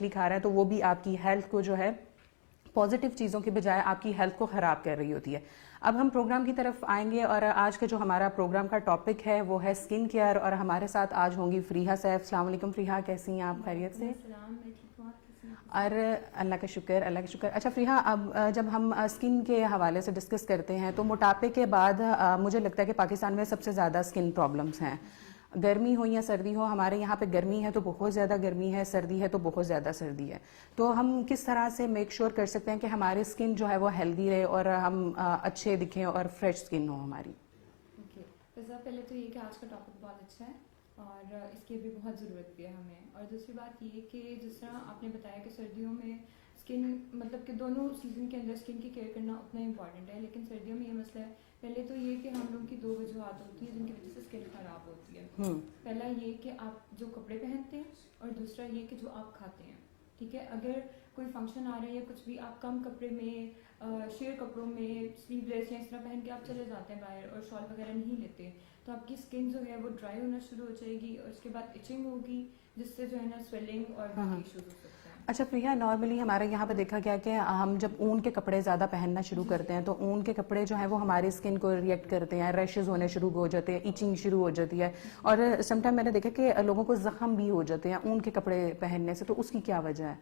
کھا رہے ہیں تو وہ بھی آپ کی ہیلتھ کو جو ہے پازیٹیو چیزوں کے بجائے آپ کی ہیلتھ کو خراب کر رہی ہوتی ہے. اب ہم پروگرام کی طرف آئیں گے اور آج کا جو ہمارا پروگرام کا ٹاپک ہے وہ ہے اسکن کیئر, اور ہمارے ساتھ آج ہوں گی فریحہ سیف. السلام علیکم فریحہ, کیسی ہیں آپ؟ خیریت سے؟ اور اللہ کا شکر, اللہ کا شکر. اچھا فریحہ, اب جب ہم اسکن کے حوالے سے ڈسکس کرتے ہیں تو موٹاپے کے بعد مجھے لگتا ہے کہ پاکستان میں سب سے زیادہ اسکن پرابلمس ہیں. گرمی ہو یا سردی ہو, ہمارے یہاں پہ گرمی ہے تو بہت زیادہ گرمی ہے, سردی ہے تو بہت زیادہ سردی ہے. تو ہم کس طرح سے میک شور کر سکتے ہیں کہ ہماری اسکن جو ہے وہ ہیلدی رہے اور ہم اچھے دکھیں اور فریش اسکن ہو ہماری؟ پہلے تو یہ کہ آج کا ٹاپک بہت اچھا ہے اور اس کی بھی بہت ضرورت بھی ہے ہمیں. اور دوسری بات یہ کہ جس طرح آپ نے بتایا کہ سردیوں میں اسکن مطلب کہ دونوں سیزن کے اندر اسکن کی کیئر کرنا اتنا امپورٹنٹ ہے, لیکن سردیوں میں یہ مسئلہ ہے. پہلے تو یہ کہ ہم لوگوں کی 2 وجوہات ہوتی ہیں جن کی وجہ سے اسکن خراب ہوتی ہے. پہلا یہ کہ آپ جو کپڑے پہنتے ہیں, اور دوسرا یہ کہ جو آپ کھاتے ہیں. ٹھیک ہے, اگر کوئی فنکشن آ رہا ہے یا کچھ بھی, آپ کم کپڑے میں شیئر کپڑوں میں سلیو لیس یا اس طرح پہن کے آپ چلے جاتے ہیں باہر اور شال وغیرہ نہیں لیتے, تو آپ کی اسکن جو ہے وہ ڈرائی ہونا شروع ہو جائے گی اور اس کے بعد ایچنگ ہوگی, جس سے جو ہے نا سویلنگ اور باقی ایشوز ہو سکتے ہیں. اچھا فریحہ, نارملی ہمارے یہاں پہ دیکھا گیا کہ ہم جب اون کے کپڑے زیادہ پہننا شروع کرتے ہیں تو اون کے کپڑے جو ہیں وہ ہماری اسکن کو ریئیکٹ کرتے ہیں, ریشز ہونے شروع ہو جاتے ہیں, ایچنگ شروع ہو جاتی ہے, اور سم ٹائم میں نے دیکھا کہ لوگوں کو زخم بھی ہو جاتے ہیں اون کے کپڑے پہننے سے. تو اس کی کیا وجہ ہے؟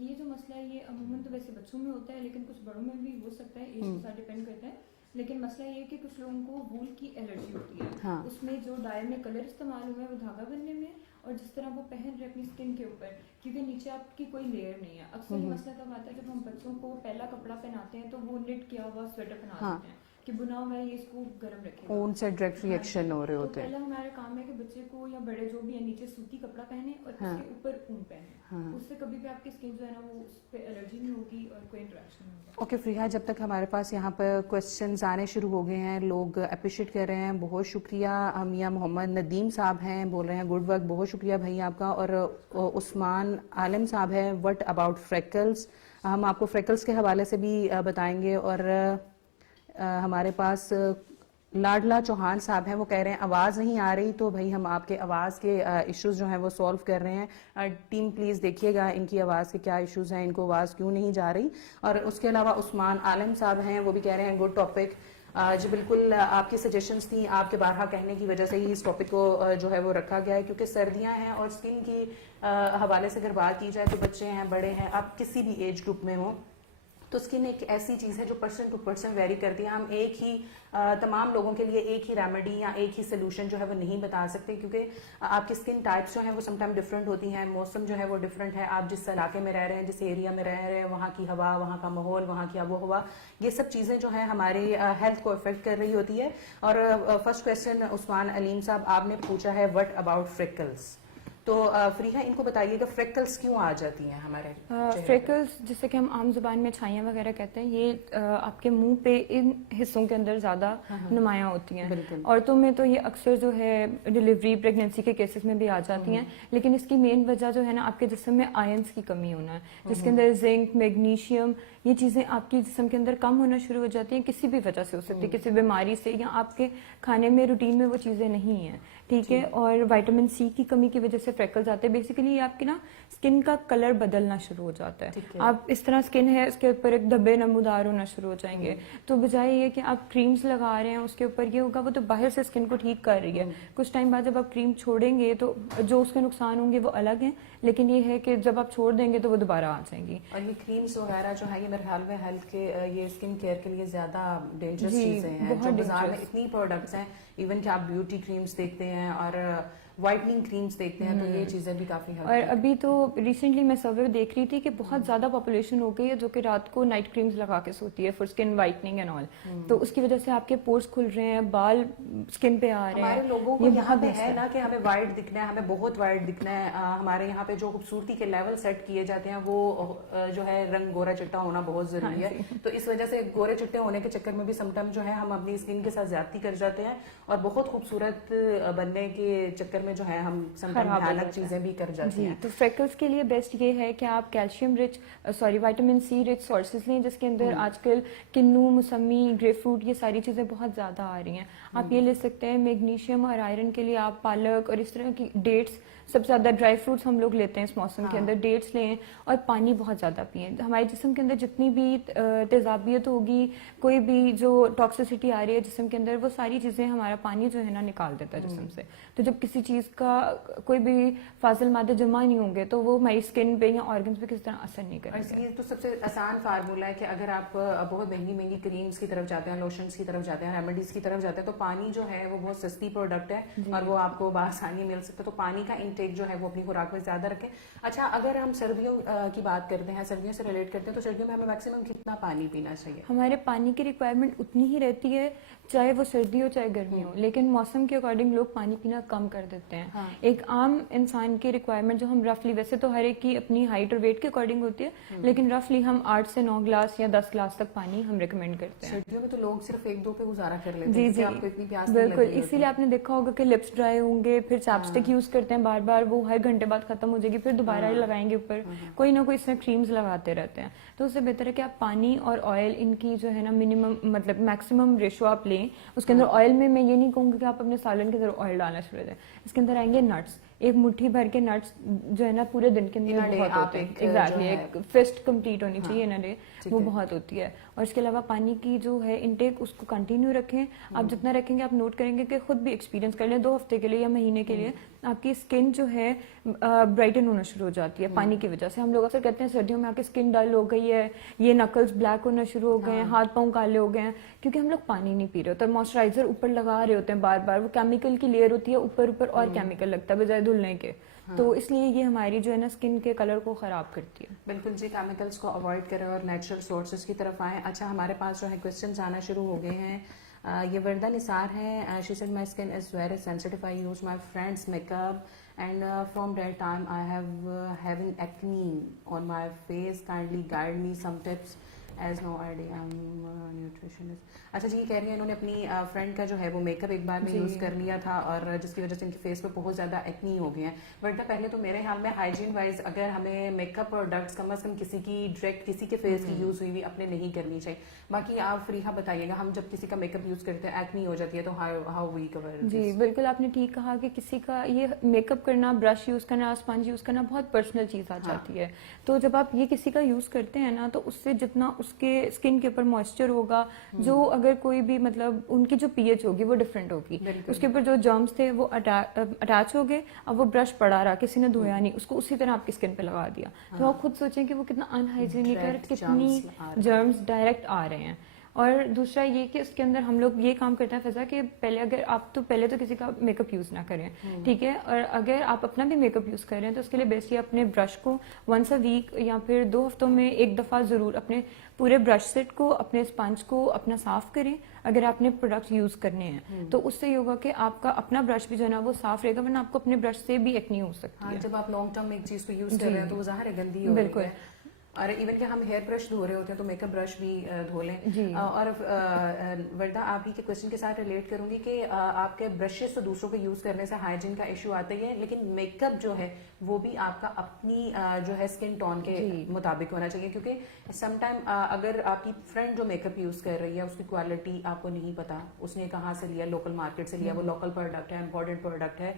یہ جو مسئلہ ہے یہ عموماً تو ویسے بچوں میں ہوتا ہے, لیکن کچھ بڑوں میں بھی ہو سکتا ہے, ایج کے ساتھ ڈیپینڈ کرتا ہے. لیکن مسئلہ یہ ہے کہ کچھ لوگوں کو وول کی الرجی ہوتی ہے. اس میں جو ڈائر میں کلر استعمال ہوا ہے وہ دھاگا بننے میں, اور جس طرح وہ پہن رہے اپنی اسکن کے اوپر, کیونکہ نیچے آپ کی کوئی لیئر نہیں ہے. اکثر یہ مسئلہ تب آتا ہے جب ہم بچوں کو پہلا کپڑا پہناتے ہیں تو وہ نٹ کیا ہوا سویٹر پہنا دیتے ہیں کہ بنا ہوا ہے یہ اس کو گرم رکھے گا, اون سے ڈائریکٹ ریئیکشن ہو رہے ہوتے ہیں. تو پہلا ہمارا کام ہے کہ بچے کو یا بڑے جو بھی ہیں نیچے سوتی کپڑا پہنے اور اس کے اوپر اون پہنے. اس سے کبھی بھی آپ کی اسکن جو ہے نا وہ اس پہ الرجی نہیں ہوگی اور کوئی انٹریکشن نہیں ہوگا. اوکے فریحہ, جب تک ہمارے پاس یہاں پر کویسچنز آنے شروع ہو گئے ہیں, لوگ اپریشیٹ کر رہے ہیں, بہت شکریہ. میاں محمد ندیم صاحب ہیں, بول رہے ہیں گڈ ورک, بہت شکریہ بھائی آپ کا. اور عثمان عالم صاحب ہیں, وٹ اباؤٹ فریکلز, ہم آپ کو فریکلز کے حوالے سے بھی بتائیں گے. اور ہمارے پاس لاڈلا چوہان صاحب ہیں, وہ کہہ رہے ہیں آواز نہیں آ رہی, تو بھائی ہم آپ کے آواز کے ایشوز جو ہیں وہ سولو کر رہے ہیں. ٹیم پلیز دیکھیے گا ان کی آواز کے کیا ایشوز ہیں, ان کو آواز کیوں نہیں جا رہی. اور اس کے علاوہ عثمان عالم صاحب ہیں, وہ بھی کہہ رہے ہیں گڈ ٹاپک. جی بالکل, آپ کی سجیشنز تھیں, آپ کے بارہا کہنے کی وجہ سے ہی اس ٹاپک کو جو ہے وہ رکھا گیا ہے, کیونکہ سردیاں ہیں اور اسکن کی حوالے سے اگر بات کی جائے تو بچے ہیں, بڑے ہیں, آپ کسی بھی ایج گروپ میں ہوں, تو اسکن ایک ایسی چیز ہے جو پرسن ٹو پرسن ویری کرتی ہے. ہم ایک ہی تمام لوگوں کے لیے ایک ہی ریمیڈی یا ایک ہی سلوشن جو ہے وہ نہیں بتا سکتے, کیونکہ آپ کی اسکن ٹائپس جو ہیں وہ سم ٹائم ڈفرینٹ ہوتی ہیں, موسم جو ہے وہ ڈفرینٹ ہے, آپ جس علاقے میں رہ رہے ہیں, جس ایریا میں رہ رہے ہیں, وہاں کی ہوا, وہاں کا ماحول, وہاں کی آب و ہوا, یہ سب چیزیں جو ہیں ہماری ہیلتھ کو افیکٹ کر رہی ہوتی ہے. اور فرسٹ کویسچن عثمان علیم صاحب آپ نے پوچھا ہے وٹ اباؤٹ فریکلز, تو فریحہ ان کو بتائیے کہ فریکلز کیوں آ جاتی ہیں ہمارے فریکلز, جیسے کہ ہم عام زبان میں چھائیاں وغیرہ کہتے ہیں, یہ آپ کے منہ پہ ان حصوں کے اندر زیادہ نمایاں ہوتی ہیں. عورتوں میں تو یہ اکثر جو ہے ڈلیوری پریگنینسی کے کیسز میں بھی آ جاتی ہیں, لیکن اس کی مین وجہ جو ہے نا آپ کے جسم میں آئنس کی کمی ہونا ہے, جس کے اندر زنک, میگنیشیم, یہ چیزیں آپ کی جسم کے اندر کم ہونا شروع ہو جاتی ہیں. کسی بھی وجہ سے ہو سکتی ہے, کسی بیماری سے, یا آپ کے کھانے میں روٹین میں وہ چیزیں نہیں ہیں. ٹھیک ہے, اور وائٹامن سی کی کمی کی وجہ سے فریکلز آتے ہیں. بیسیکلی آپ کی نا اسکن کا کلر بدلنا شروع ہو جاتا ہے. آپ اس طرح اسکن ہے اس کے اوپر ایک دھبے نمودار ہونا شروع ہو جائیں گے, تو بجائے یہ کہ آپ کریمز لگا رہے ہیں اس کے اوپر یہ ہوگا وہ تو باہر سے اسکن کو ٹھیک کر رہی ہے, کچھ ٹائم بعد جب آپ کریم چھوڑیں گے تو جو اس کے نقصان ہوں گے وہ الگ ہیں, لیکن یہ ہے کہ جب آپ چھوڑ دیں گے تو وہ دوبارہ آ جائیں گی. اور یہ کریمز وغیرہ جو ہے یہ میرے خیال میں ہیلتھ کے, یہ اسکن کیئر کے لیے زیادہ ڈینجرس چیزیں ہیں, جو بازار میں اتنی پروڈکٹس ہیں, ایون کہ آپ بیوٹی کریمز دیکھتے ہیں اور وائٹننگ کریمز دیکھتے ہیں, تو یہ چیزیں بھی کافی ہیلپ. اور ابھی تو ریسنٹلی میں سروے دیکھ رہی تھی کہ بہت زیادہ پاپولیشن ہو گئی ہے جو کہ رات کو نائٹ کریمز لگا کے سوتی ہے for skin whitening and all, تو اس کی وجہ سے آپ کے پورس کھل رہے ہیں, بال اسکن پہ آ رہے ہیں. ہمارے لوگوں کو یہاں پہ ہے نا کہ ہمیں وائٹ دکھنا ہے, ہمیں بہت وائٹ دکھنا ہے. ہمارے یہاں پہ جو خوبصورتی کے لیول سیٹ کیے جاتے ہیں وہ جو ہے رنگ گورا چٹا ہونا بہت ضروری ہے, تو اس وجہ سے گورے چٹے ہونے کے چکر میں بھی سم ٹائم جو ہے ہم اپنی اسکن کے ساتھ زیادتی کر جاتے ہیں, اور بہت خوبصورت بننے کے چکر میں جو ہے ہم بھیانک چیزیں بھی کر جاتی ہیں. تو فریکلز کے لیے بیسٹ یہ ہے کہ آپ calcium rich vitamin C rich sources لیں, جس کے اندر آج کل کنو, موسمی, گریپ فروٹ, یہ ساری چیزیں بہت زیادہ آ رہی ہیں. آپ یہ لے سکتے ہیں. میگنیشیم اور آئرن کے لیے آپ پالک اور اس طرح کی ڈیٹس سب سے زیادہ ڈرائی فروٹس ہم لوگ لیتے ہیں اس موسم کے اندر, ڈیٹس لیں, اور پانی بہت زیادہ پئیں. ہمارے جسم کے اندر جتنی بھی تیزابیت ہوگی, کوئی بھی جو ٹاکسیسٹی آ رہی ہے جسم کے اندر, وہ ساری چیزیں ہمارا پانی جو ہے نا نکال دیتا ہے جسم سے. تو جب کسی چیز کا کوئی بھی فاضل مادہ جمع نہیں ہوں گے تو وہ ہماری اسکن پہ یا آرگنس پہ کسی طرح اثر نہیں کرے گا. یہ تو سب سے آسان فارمولا ہے کہ اگر آپ بہت مہنگی کریمز کی طرف جاتے ہیں, لوشنز کی طرف جاتے ہیں, ریمیڈیز کی طرف جاتے ہیں, تو پانی جو ہے وہ بہت سستی پروڈکٹ ہے اور وہ آپ کو بآسانی مل سکتا ہے. تو پانی کا انٹیک جو ہے وہ اپنی خوراک میں زیادہ رکھیں. اچھا, اگر ہم سردیوں کی بات کرتے ہیں, سردیوں سے ریلیٹ کرتے ہیں, تو سردیوں میں ہمیں میکسیمم کتنا پانی پینا چاہیے؟ ہمارے پانی کی ریکوائرمنٹ اتنی ہی رہتی ہے چاہے وہ سردی ہو چاہے گرمی ہو, لیکن موسم کے اکارڈنگ لوگ پانی پینا کم کر دیتے ہیں. ایک عام انسان کی ریکوائرمنٹ جو ہم رفلی, ویسے تو ہر ایک کی اپنی ہائٹ اور ویٹ کے اکارڈنگ ہوتی ہے, لیکن رفلی ہم 8 سے 9 گلاس یا 10 گلاس تک پانی ہم ریکمینڈ کرتے ہیں. سردیوں میں تو لوگ صرف 1-2 پہ گزارا کر لیتے ہیں. جی آپ کو اتنی پیاس بالکل, اسی لیے آپ نے دیکھا ہوگا کہ لپس ڈرائی ہوں گے, پھر چاپسٹک یوز کرتے ہیں بار بار, وہ ہر گھنٹے بعد ختم ہو جائے گی, پھر دوبارہ لگائیں گے اوپر, کوئی نہ کوئی اس میں کریمز لگاتے رہتے ہیں. تو اس سے بہتر ہے کہ آپ پانی اور آئل ان کی جو ہے نا منیمم مطلب میکسیمم ریشو آپ لیں. اس کے اندر آئل میں یہ نہیں کہوں گی کہ آپ اپنے سالن کے اندر آئل ڈالنا شروع دیں. اس کے اندر آئیں گے نٹس, ایک مٹھی بھر کے نٹس جو ہے نا پورے دن کے اندر بہت ہوتے ہیں. ایگزیکٹلی, ایک فسٹ کمپلیٹ ہونی چاہیے نا ڈے, وہ بہت ہوتی ہے. اور اس کے علاوہ پانی کی جو ہے انٹیک اس کو کنٹینیو رکھیں. آپ جتنا رکھیں گے آپ نوٹ کریں گے کہ خود بھی ایکسپیرینس کر لیں, 2 ہفتے کے لیے یا مہینے کے لیے آپ کی اسکن جو ہے برائٹن ہونا شروع ہو جاتی ہے پانی کی وجہ سے. ہم لوگ اکثر کہتے ہیں سردیوں میں آپ کی اسکن ڈل ہو گئی ہے, یہ نکلز بلیک ہونا شروع ہو گئے ہیں, ہاتھ پاؤں کالے ہو گئے ہیں, کیونکہ ہم لوگ پانی نہیں پی رہے ہوتے. اور موئسچرائزر اوپر لگا رہے ہوتے ہیں بار بار, وہ کیمیکل کی لیئر ہوتی ہے اوپر اور کیمیکل لگتا ہے بجائے دھلنے کے. تو اس لیے یہ ہماری جو ہے نا اسکن کے کلر کو خراب کرتی ہے. بالکل جی, کیمیکلس کو اوائڈ کریں اور نیچرل سورسز کی طرف آئیں. اچھا, ہمارے پاس جو ہے کویسچنز آنا شروع ہو گئے ہیں. یہ وردہ نثار ہے. She said my skin is very sensitive, I use my friends makeup and from that time I have having acne on my face, kindly guide me some tips as no idea nutritionist. اچھا جی, یہ کہہ رہی ہیں انہوں نے اپنی friend کا جو ہے وہ میک اپ ایک بار میں یوز کر لیا تھا اور جس کی وجہ سے ان کے فیس پہ بہت زیادہ ایکنی ہو گئے ہیں. ورنہ پہلے تو میرے خیال میں ہائیجین وائز اگر ہمیں میک اپ پروڈکٹس کم از کم کسی کی ڈائریکٹ کسی کے فیس کی یوز ہوئی ہوئی اپنے نہیں کرنی چاہیے. باقی آپ فریحہ بتائیے گا, ہم جب کسی کا میک اپ یوز کرتے ہیں ایکنی ہو جاتی ہے تو ہاؤ وی کور؟ جی بالکل, آپ نے ٹھیک کہا کہ کسی کا یہ میک اپ کرنا, برش یوز کرنا, اسپنج یوز کرنا بہت پرسنل چیز آ جاتی ہے. تو جب آپ یہ کسی کا یوز کرتے ہیں نا, تو اس سے جتنا اس کے اسکن کے اوپر موئسچر ہوگا, جو اگر کوئی بھی مطلب ان کی جو پی ایچ ہوگی وہ ڈفرینٹ ہوگی, اس کے اوپر جو جرمز تھے وہ اٹیچ ہو گئے. اب وہ برش پڑا رہا, کسی نے دھویا نہیں, اس کو اسی طرح آپ کی اسکن پہ لگا دیا. تو آپ خود سوچیں کہ وہ کتنا ان ہائیجینک ہے, کتنی جرمز ڈائریکٹ آ رہے ہیں. اور دوسرا یہ کہ اس کے اندر ہم لوگ یہ کام کرتے ہیں فضا کہ پہلے تو کسی کا میک اپ یوز نہ کریں, ٹھیک ہے. اور اگر آپ اپنا بھی میک اپ یوز کر رہے ہیں تو اس کے لیے بیسکلی اپنے برش کو ونس اے ویک یا پھر 2 ہفتوں میں ایک دفعہ ضرور اپنے پورے برش سیٹ کو, اپنے اسپنج کو اپنا صاف کریں اگر آپ نے پروڈکٹس یوز کرنے ہیں. تو اس سے یہ ہوگا کہ آپ کا اپنا برش بھی جو ہے نا وہ صاف رہے گا, ورنہ آپ کو اپنے برش سے بھی ایکنی ہو سکتی ہے. جب آپ لانگ ٹرم ایک چیز کو یوز کر رہے ہیں تو وہ ظاہر ہے گندی ہو رہی ہے. اور ایون کہ ہم ہیئر برش دھو رہے ہوتے ہیں تو میک اپ برش بھی دھو لیں. اور وردہ آپ ہی کے کوشچن کے ساتھ ریلیٹ کروں گی کہ آپ کے برشز تو دوسروں کے یوز کرنے سے ہائیجین کا ایشو آتا ہی ہے, لیکن میک اپ جو ہے وہ بھی آپ کا اپنی جو ہے اسکن ٹون کے مطابق ہونا چاہیے. کیونکہ سم ٹائم اگر آپ کی فرینڈ جو میک اپ یوز کر رہی ہے اس کی کوالٹی آپ کو نہیں پتا, اس نے کہاں سے لیا, لوکل مارکیٹ سے لیا, وہ لوکل پروڈکٹ ہے, امپورٹنٹ پروڈکٹ ہے,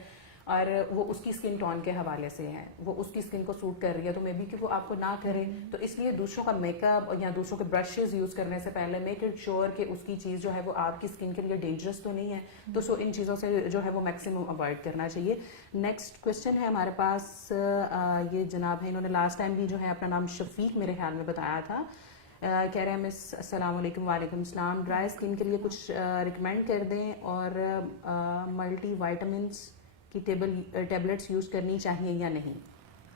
اور وہ اس کی اسکن ٹون کے حوالے سے ہے, وہ اس کی اسکن کو سوٹ کر رہی ہے, تو مے بی کہ وہ آپ کو نہ کرے. تو اس لیے دوسروں کا میک اپ یا دوسروں کے برشز یوز کرنے سے پہلے میک اٹ شیور کہ اس کی چیز جو ہے وہ آپ کی اسکن کے لیے ڈینجرس تو نہیں ہے. تو سو ان چیزوں سے جو ہے وہ میکسیمم اوائڈ کرنا چاہیے. نیکسٹ کوشچن ہے ہمارے پاس, یہ جناب ہے, انہوں نے لاسٹ ٹائم بھی جو ہے اپنا نام شفیق میرے خیال میں بتایا تھا. کہہ رہے ہیں مس السلام علیکم. وعلیکم السلام. ڈرائی اسکن کے لیے کچھ ریکمینڈ کر دیں, اور ملٹی وائٹامنس کی ٹیبلٹس یوز کرنی چاہیے یا نہیں.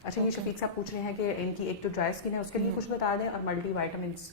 اچھا, یہ شفیق صاحب پوچھ رہے ہیں کہ ان کی ایک تو ڈرائی اسکن ہے اس کے لیے کچھ بتا دیں, اور ملٹی وائٹامنس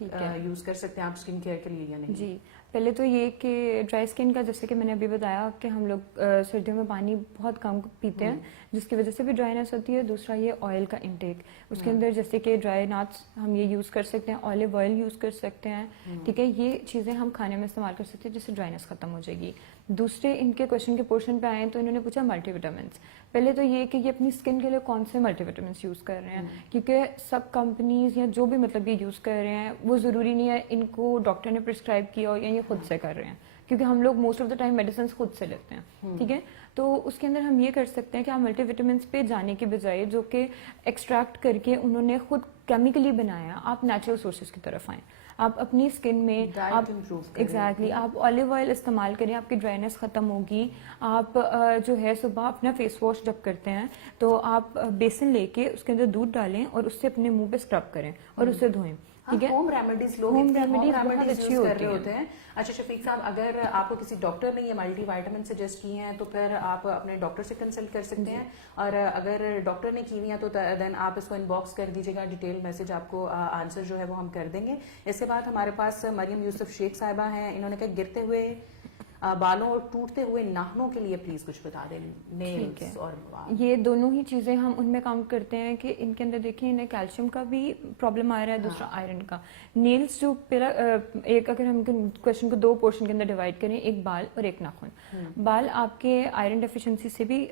یوز کر سکتے ہیں آپ اسکن کیئر کے لیے یا نہیں. جی پہلے تو یہ کہ ڈرائی اسکن کا, جیسے کہ میں نے ابھی بتایا کہ ہم لوگ سردیوں میں پانی بہت کم پیتے ہیں جس کی وجہ سے بھی ڈرائینس ہوتی ہے. دوسرا یہ آئل کا انٹیک, اس کے اندر جیسے کہ ڈرائی نٹس ہم یہ یوز کر سکتے ہیں, آلیو آئل یوز کر سکتے ہیں, ٹھیک ہے. یہ چیزیں ہم کھانے میں استعمال کر سکتے ہیں جس سے ڈرائینس ختم ہو جائے گی. دوسرے ان کے کوشچن کے پورشن پہ آئے تو انہوں نے پوچھا ملٹی وٹامنس. پہلے تو یہ کہ یہ اپنی اسکن کے لیے کون سے ملٹی وٹامنس یوز کر رہے ہیں, کیونکہ سب کمپنیز یا جو بھی مطلب یہ یوز کر رہے ہیں وہ ضروری نہیں ہے ان کو ڈاکٹر نے پرسکرائب کیا ہو یا یہ خود سے کر رہے ہیں, کیونکہ ہم لوگ most of the time medicines خود سے لیتے ہیں, ٹھیک ہے. تو اس کے اندر ہم یہ کر سکتے ہیں کہ آپ ملٹی وٹامنس پہ جانے کے بجائے جو کہ ایکسٹریکٹ کر کے انہوں نے خود کیمیکلی بنایا, آپ نیچرل سورسز کی طرف آئیں. آپ اپنی اسکن میں آپ ایگزیکٹلی آپ آلیو آئل استعمال کریں, آپ کی ڈرائنیس ختم ہوگی. آپ جو ہے صبح اپنا فیس واش جب کرتے ہیں تو آپ بیسن لے کے اس کے اندر دودھ ڈالیں اور اس سے اپنے منہ پہ اسکرب کریں اور اسے دھوئیں. ٹھیک ہے, ہوم ریمیڈیز لوگ ہوم ریمیڈیز بہت اچھی ہوتے ہیں. اچھا شفیق صاحب, اگر آپ کو کسی ڈاکٹر نے یہ ملٹی وائٹامن سجیسٹ کی ہیں تو پھر آپ اپنے ڈاکٹر سے کنسلٹ کر سکتے ہیں, اور اگر ڈاکٹر نے کی ہوئی ہیں تو دین آپ اس کو ان باکس کر دیجیے گا, ڈیٹیل میسج آپ کو آنسر جو ہے وہ ہم کر دیں گے. اس کے بعد ہمارے پاس مریم یوسف شیخ صاحبہ ہیں, انہوں نے کہا گرتے ہوئے بالوں اور ٹوٹتے ہوئے ناخنوں کے لیے پلیز کچھ بتا دیں. نیلز اور یہ دونوں ہی چیزیں ہم ان میں کام کرتے ہیں کہ ان کے اندر دیکھیں انہیں کیلشیم کا بھی پرابلم آ رہا ہے, دوسرا آئرن کا. نیلز جو ایک اگر ہم کوشچن کو دو پورشن کے اندر ڈیوائڈ کریں, ایک بال اور ایک ناخن. بال آپ کے آئرن ڈیفیشنسی سے بھی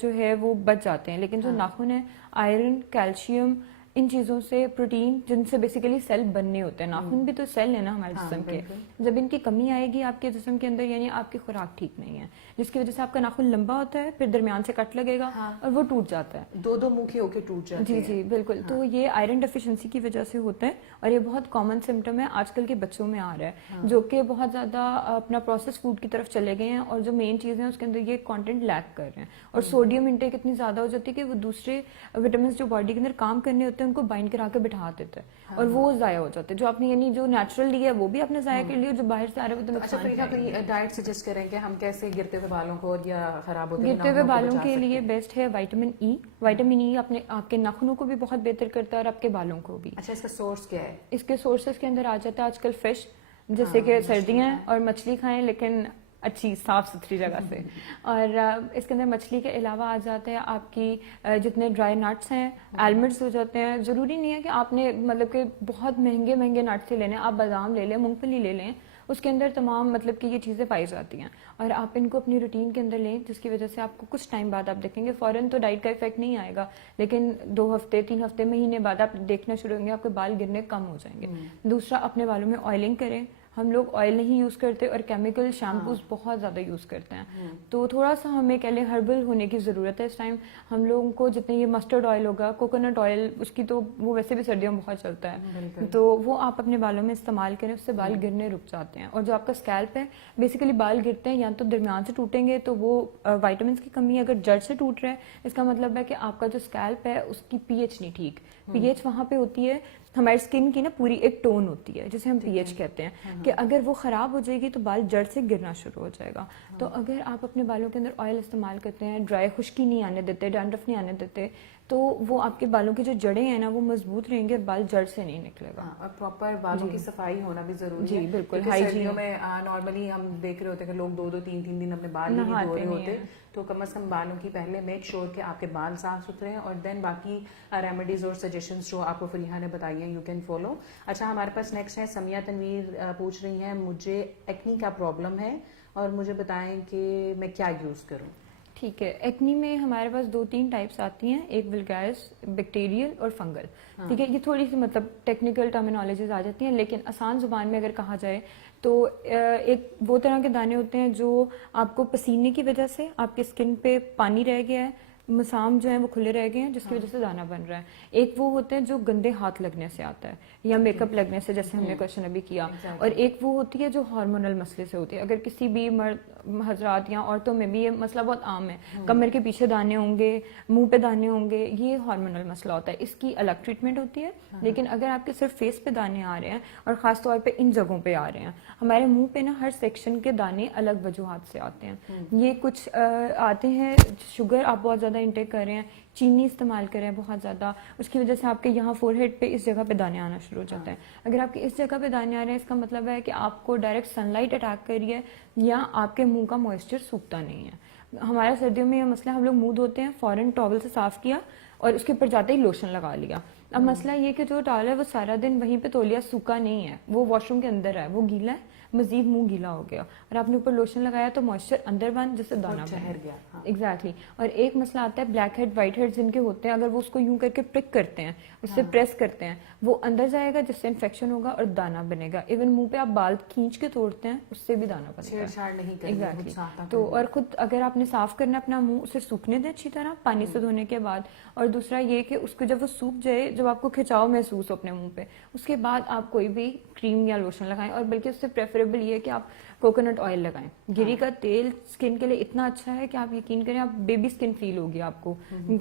جو ہے وہ بچ جاتے ہیں, لیکن جو ناخن ہے آئرن, کیلشیم, ان چیزوں سے, پروٹین جن سے بیسیکلی سیل بننے ہوتے ہیں. ناخن بھی تو سیل ہے نا ہمارے جسم کے. جب ان کی کمی آئے گی آپ کے جسم کے اندر, یعنی آپ کی خوراک ٹھیک نہیں ہے, جس کی وجہ سے آپ کا ناخن لمبا ہوتا ہے, پھر درمیان سے کٹ لگے گا اور وہ ٹوٹ جاتا ہے, دو منہ ہو کے ٹوٹ جاتے ہیں. جی بالکل. تو یہ آئرن ڈیفیشنسی کی وجہ سے ہوتا ہے, اور یہ بہت کامن سمٹم ہے آج کل کے بچوں میں آ رہا ہے, جو کہ بہت زیادہ اپنا پروسیس فوڈ کی طرف چلے گئے ہیں, اور جو مین چیز ہے اس کے اندر یہ کانٹینٹ لیک کر رہے ہیں, اور سوڈیم انٹیک اتنی زیادہ ہو جاتی ہے کہ وہ دوسرے وٹامنس جو باڈی کے اندر کام کرنے ہوتے ہیں ان کو بائنڈ کرا کے بٹھا دیتا ہے, اور وہ ضائع ہو جاتے ہیں. جو آپ نے یعنی جو نیچرل لیا ہے وہ بھی آپ نے ضائع کر لیا, جو باہر سے آ رہے ہیں. اچھا فریقہ, کوئی ڈائٹ سجیسٹ کریں کہ ہم کیسے گرتے ہوئے بالوں کو یا خراب ہوتے گرتے ہوئے بالوں کے لیے بیسٹ ہے وائٹامن ای. وائٹامن ای آپ کے ناخنوں کو بھی بہت بہتر کرتا ہے اور آپ کے بالوں کو بھی. اچھا, اس کا سورس کیا ہے؟ اس کے سورسز کے اندر آ جاتا ہے آج کل فش, جیسے کہ سردیاں ہیں, اور مچھلی کھائیں لیکن اچھی صاف ستھری جگہ سے. اور اس کے اندر مچھلی کے علاوہ آ جاتے ہیں آپ کی جتنے ڈرائی نٹس ہیں, آلمنڈس ہو جاتے ہیں. ضروری نہیں ہے کہ آپ نے مطلب کہ بہت مہنگے مہنگے نٹس ہی لینے, آپ بادام لے لیں, مونگ پھلی لے لیں, اس کے اندر تمام مطلب کہ یہ چیزیں پائی جاتی ہیں, اور آپ ان کو اپنی روٹین کے اندر لیں, جس کی وجہ سے آپ کو کچھ ٹائم بعد آپ دیکھیں گے, فوراً تو ڈائٹ کا افیکٹ نہیں آئے گا, لیکن 2 ہفتے 3 ہفتے مہینے بعد آپ دیکھنا شروع ہوں گے, آپ کے بال گرنے کم ہو جائیں گے. دوسرا, اپنے بالوں میں آئلنگ کریں. ہم لوگ آئل نہیں یوز کرتے اور کیمیکل شیمپوز بہت زیادہ یوز کرتے ہیں, تو تھوڑا سا ہمیں کہہ لیں ہربل ہونے کی ضرورت ہے اس ٹائم. ہم لوگوں کو جتنے یہ مسٹرڈ آئل ہوگا, کوکونٹ آئل, اس کی تو وہ ویسے بھی سردیوں میں بہت چلتا ہے, تو وہ آپ اپنے بالوں میں استعمال کریں, اس سے بال گرنے رک جاتے ہیں. اور جو آپ کا اسکیلپ ہے, بیسیکلی بال گرتے ہیں یا تو درمیان سے ٹوٹیں گے تو وہ وائٹامنس کی کمی, اگر جڑ سے ٹوٹ رہا ہے اس کا مطلب ہے کہ آپ کا جو اسکیلپ ہے اس کی پی ایچ نہیں ٹھیک. پی ایچ وہاں پہ ہوتی ہے ہماری اسکن کی نا پوری ایک ٹون ہوتی ہے جسے ہم پی ایچ کہتے ہیں, کہ اگر وہ خراب ہو جائے گی تو بال جڑ سے گرنا شروع ہو جائے گا. تو اگر آپ اپنے بالوں کے اندر آئل استعمال کرتے ہیں, ڈرائی خشکی نہیں آنے دیتے, ڈینڈرف نہیں آنے دیتے, تو وہ آپ کے بالوں کی جو جڑیں ہیں نا وہ مضبوط رہیں گے, بال جڑ سے نہیں نکلے گا. اور پراپر بالوں کی صفائی ہونا بھی ضروری ہے. جی بالکل. سردیوں میں نارملی ہم دیکھ رہے ہوتے ہیں کہ لوگ 2-2 3-3 دن اپنے بال نہیں دھو رہے ہوتے, تو کم از کم بالوں کی پہلے میک شیور کہ آپ کے بال صاف ستھرے ہیں, اور دین باقی ریمیڈیز اور سجیشنز جو آپ کو فریحہ نے بتائی ہیں یو کین فالو. اچھا, ہمارے پاس نیکسٹ ہے سمیہ تنویر, پوچھ رہی ہیں مجھے ایکنی کا پرابلم ہے اور مجھے بتائیں کہ میں کیا یوز کروں. ٹھیک ہے, ایکنی میں ہمارے پاس 2-3 ٹائپس آتی ہیں, ایک ولگیرس, بیکٹیریل اور فنگل. ٹھیک ہے, یہ تھوڑی سی مطلب ٹیکنیکل ٹرمینالوجیز آ جاتی ہیں, لیکن آسان زبان میں اگر کہا جائے تو ایک وہ طرح کے دانے ہوتے ہیں جو آپ کو پسینے کی وجہ سے آپ کے اسکن پہ پانی رہ گیا ہے, مسام جو ہیں وہ کھلے رہ گئے ہیں, جس کی وجہ سے دانہ بن رہا ہے. ایک وہ ہوتے ہیں جو گندے ہاتھ لگنے سے آتا ہے یا میک اپ لگنے سے, جیسے ہم نے کوشچن ابھی کیا. اور ایک وہ ہوتی ہے جو ہارمونل مسئلے سے ہوتی ہے. اگر کسی بھی مرد حضرات یا عورتوں میں بھی یہ مسئلہ بہت عام ہے, کمر کے پیچھے دانے ہوں گے, منہ پہ دانے ہوں گے, یہ ہارمونل مسئلہ ہوتا ہے. اس کی الگ ٹریٹمنٹ ہوتی ہے, لیکن اگر آپ کے صرف فیس پہ دانے آ رہے ہیں, اور خاص طور پہ ان جگہوں پہ آ رہے ہیں, ہمارے منہ پہ نا ہر سیکشن کے دانے الگ وجوہات سے آتے ہیں. یہ کچھ آتے ہیں, شوگر آپ بہت زیادہ انٹیک کر رہے ہیں, چینی استعمال کریں بہت زیادہ, اس کی وجہ سے آپ کے یہاں فور ہیڈ پہ اس جگہ پہ دانے آنا شروع ہو جاتے ہیں. اگر آپ کے اس جگہ پہ دانے آ رہے ہیں, اس کا مطلب ہے کہ آپ کو ڈائریکٹ سن لائٹ اٹیک کر رہی ہے, یا آپ کے منہ کا موئسچر سوکھتا نہیں ہے. ہمارا سردیوں میں یہ مسئلہ, ہم لوگ منہ دھوتے ہیں, فوراً ٹاول سے صاف کیا اور اس کے اوپر جاتے ہی لوشن لگا لیا, اب مسئلہ یہ کہ جو ٹاول ہے وہ سارا دن وہیں پہ تولیہ سوکھا نہیں ہے, وہ واش روم کے اندر ہے, وہ گیلا ہے, مزید منہ گیلا ہو گیا, اور آپ نے اوپر لوشن لگایا تو موئسچر اندر بند جیسے دانا ٹھہر گیا. ایگزیکٹلی. اور ایک مسئلہ آتا ہے بلیک ہیڈ وائٹ ہیڈ جن کے ہوتے ہیں, اگر وہ اس کو یوں کر کے پرک کرتے ہیں, اس سے پریس کرتے ہیں, وہ اندر جائے گا جس سے انفیکشن ہوگا اور دانا بنے گا. ایون منہ پہ آپ بال کھینچ کے توڑتے ہیں اس سے بھی دانا بنے گا. ایگزیکٹلی. تو اور خود اگر آپ نے صاف کرنا اپنا منہ, اسے سوکھنے دیں اچھی طرح پانی سے دھونے کے بعد. اور دوسرا یہ کہ اس کو جب وہ سوکھ جائے, جب آپ کو کھچاؤ محسوس ہو اپنے منہ پہ, اس کے بعد آپ کوئی بھی کریم یا لوشن لگائیں, اور بلکہ اس سے پریفریبل یہ ہے کہ آپ کوکونٹ آئل لگائیں. گری کا تیل اسکن کے لیے اتنا اچھا ہے کہ آپ یقین کریں آپ بیبی اسکن فیل ہوگی آپ کو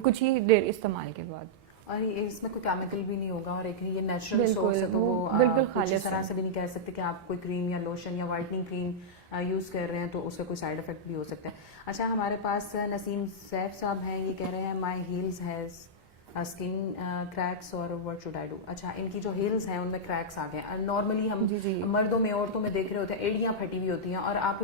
کچھ ہی دیر استعمال کے بعد. اور اس میں کوئی کیمیکل بھی نہیں ہوگا, اور ایک یہ نیچرل سورس ہے, تو وہ بالکل خالص اس طرح سے بھی نہیں کہہ سکتے کہ آپ کوئی کریم یا لوشن یا وائٹننگ کریم یوز کر رہے ہیں تو اس کا کوئی سائڈ افیکٹ بھی ہو سکتا ہے. اچھا, ہمارے پاس نسیم سیف صاحب ہیں, یہ کہہ رہے ہیں مائی ہیلز ہیز اسکن کریکس اور واٹ شوڈ آئی ڈو. اچھا, ان کی جو ہیلز ہیں ان میں کریکس آ گئے. نارملی ہم مردوں میں عورتوں میں دیکھ رہے ہوتے ہیں ایڑیاں پھٹی ہوئی ہوتی ہیں, اور آپ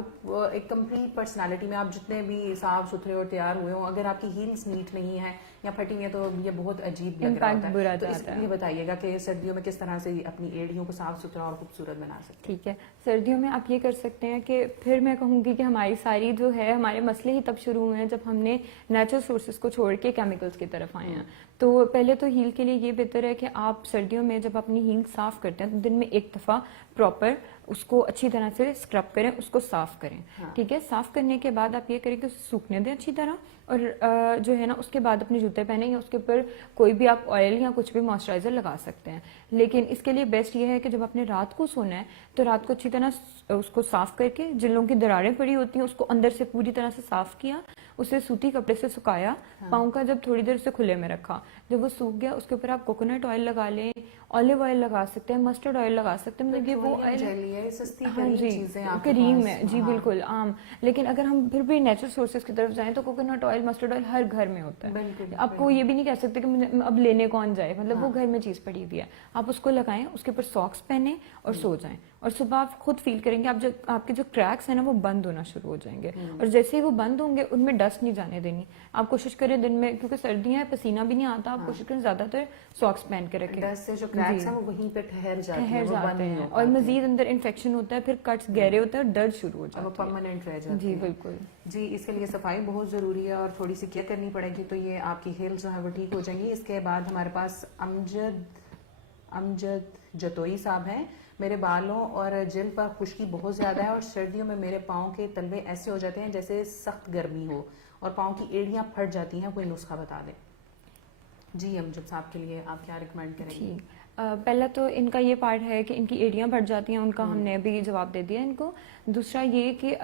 ایک کمپلیٹ پرسنالٹی میں آپ جتنے بھی صاف ستھرے اور تیار ہوئے ہوں, اگر آپ کی ہیلز نیٹ نہیں ہے یا پھٹی ہوئی ہیں تو یہ بہت عجیب لگ رہا ہوتا ہے. تو اس لیے بتائیے گا کہ سردیوں میں کس طرح سے اپنی ایڑیوں کو صاف ستھرا اور خوبصورت بنا سکتے ہیں. ٹھیک ہے, سردیوں میں آپ یہ کر سکتے ہیں کہ پھر میں کہوں گی کہ ہماری ساری جو ہے ہمارے مسئلے ہی تب شروع ہوئے ہیں جب ہم نے نیچرل سورسز کو چھوڑ کے کیمیکلز کی طرف آئے ہیں. تو پہلے تو ہیل کے لیے یہ بہتر ہے کہ آپ سردیوں میں جب اپنی ہیل صاف کرتے ہیں تو دن میں ایک دفعہ پراپر اس کو اچھی طرح سے اسکرب کریں, اس کو صاف کریں. ٹھیک ہے, صاف کرنے کے بعد آپ یہ کریں کہ اسے سوکھنے دیں اچھی طرح, اور جو ہے نا اس کے بعد اپنے جوتے پہنیں یا اس کے اوپر کوئی بھی آپ آئل یا کچھ بھی موئسچرائزر لگا سکتے ہیں. لیکن اس کے لیے بیسٹ یہ ہے کہ جب آپ نے رات کو سونا ہے تو رات کو اچھی طرح اس کو صاف کر کے, جن لوگوں کی دراڑیں پڑی ہوتی ہیں اس کو اندر سے پوری طرح سے صاف کیا, اسے سوتی کپڑے سے سکھایا, پاؤں کا جب تھوڑی دیر سے کھلے میں رکھا, جب وہ سوکھ گیا اس کے اوپر آپ کوکونٹ آئل لگا لیں, آلیو آئل لگا سکتے ہیں, مسٹرڈ آئل لگا سکتے ہیں. مطلب یہ وہ آئل کریم ہے جی بالکل عام. لیکن اگر ہم پھر بھی نیچرل سورسز کی طرف جائیں تو کوکونٹ آئل مسٹرڈ آئل ہر گھر میں ہوتا ہے. آپ کو یہ بھی نہیں کہہ سکتے کہ اب لینے کون جائے, مطلب وہ گھر میں چیز پڑی ہوئی ہے, آپ اس کو لگائیں, اس کے اوپر ساکس پہنیں اور سو جائیں. اور صبح آپ خود فیل کریں گے آپ کے جو کریکس ہیں نا وہ بند ہونا شروع ہو جائیں گے, اور جیسے ہی وہ بند ہوں گے ان میں ڈسٹ نہیں جانے دینی. آپ کوشش کریں دن میں, کیونکہ سردیاں ہیں پسینہ بھی نہیں آتا, آپ کوشش کریں زیادہ تر ساکس پہن کے رکھیں. ڈسٹ سے جو کریکس ہیں وہ وہیں پہ ٹھہر جاتے ہیں اور مزید اندر انفیکشن ہوتا ہے, پھر کٹس گہرے ہوتے ہیں اور درد شروع ہو جاتا ہے, وہ پرماننٹ رہ جاتی ہے. جی بالکل جی. اس کے لیے صفائی بہت ضروری ہے اور تھوڑی سی کیئر کرنی پڑے گی, تو یہ آپ کی ہیلز جو ہے وہ ٹھیک ہو جائیں گی. اس کے بعد ہمارے پاس امجد جتوئی صاحب ہیں. میرے بالوں اور جلد پر خشکی بہت زیادہ ہے, اور سردیوں میں میرے پاؤں کے تلوے ایسے ہو جاتے ہیں جیسے سخت گرمی ہو, اور پاؤں کی ایڑیاں پھٹ جاتی ہیں, کوئی نسخہ بتا دیں. جی امجد صاحب کے لیے آپ کیا ریکمینڈ کریں گے؟ پہلا تو ان کا یہ پارٹ ہے کہ ان کی ایڑیاں بڑھ جاتی ہیں, ان کا ہم نے ابھی جواب دے دیا ان کو. دوسرا یہ کہ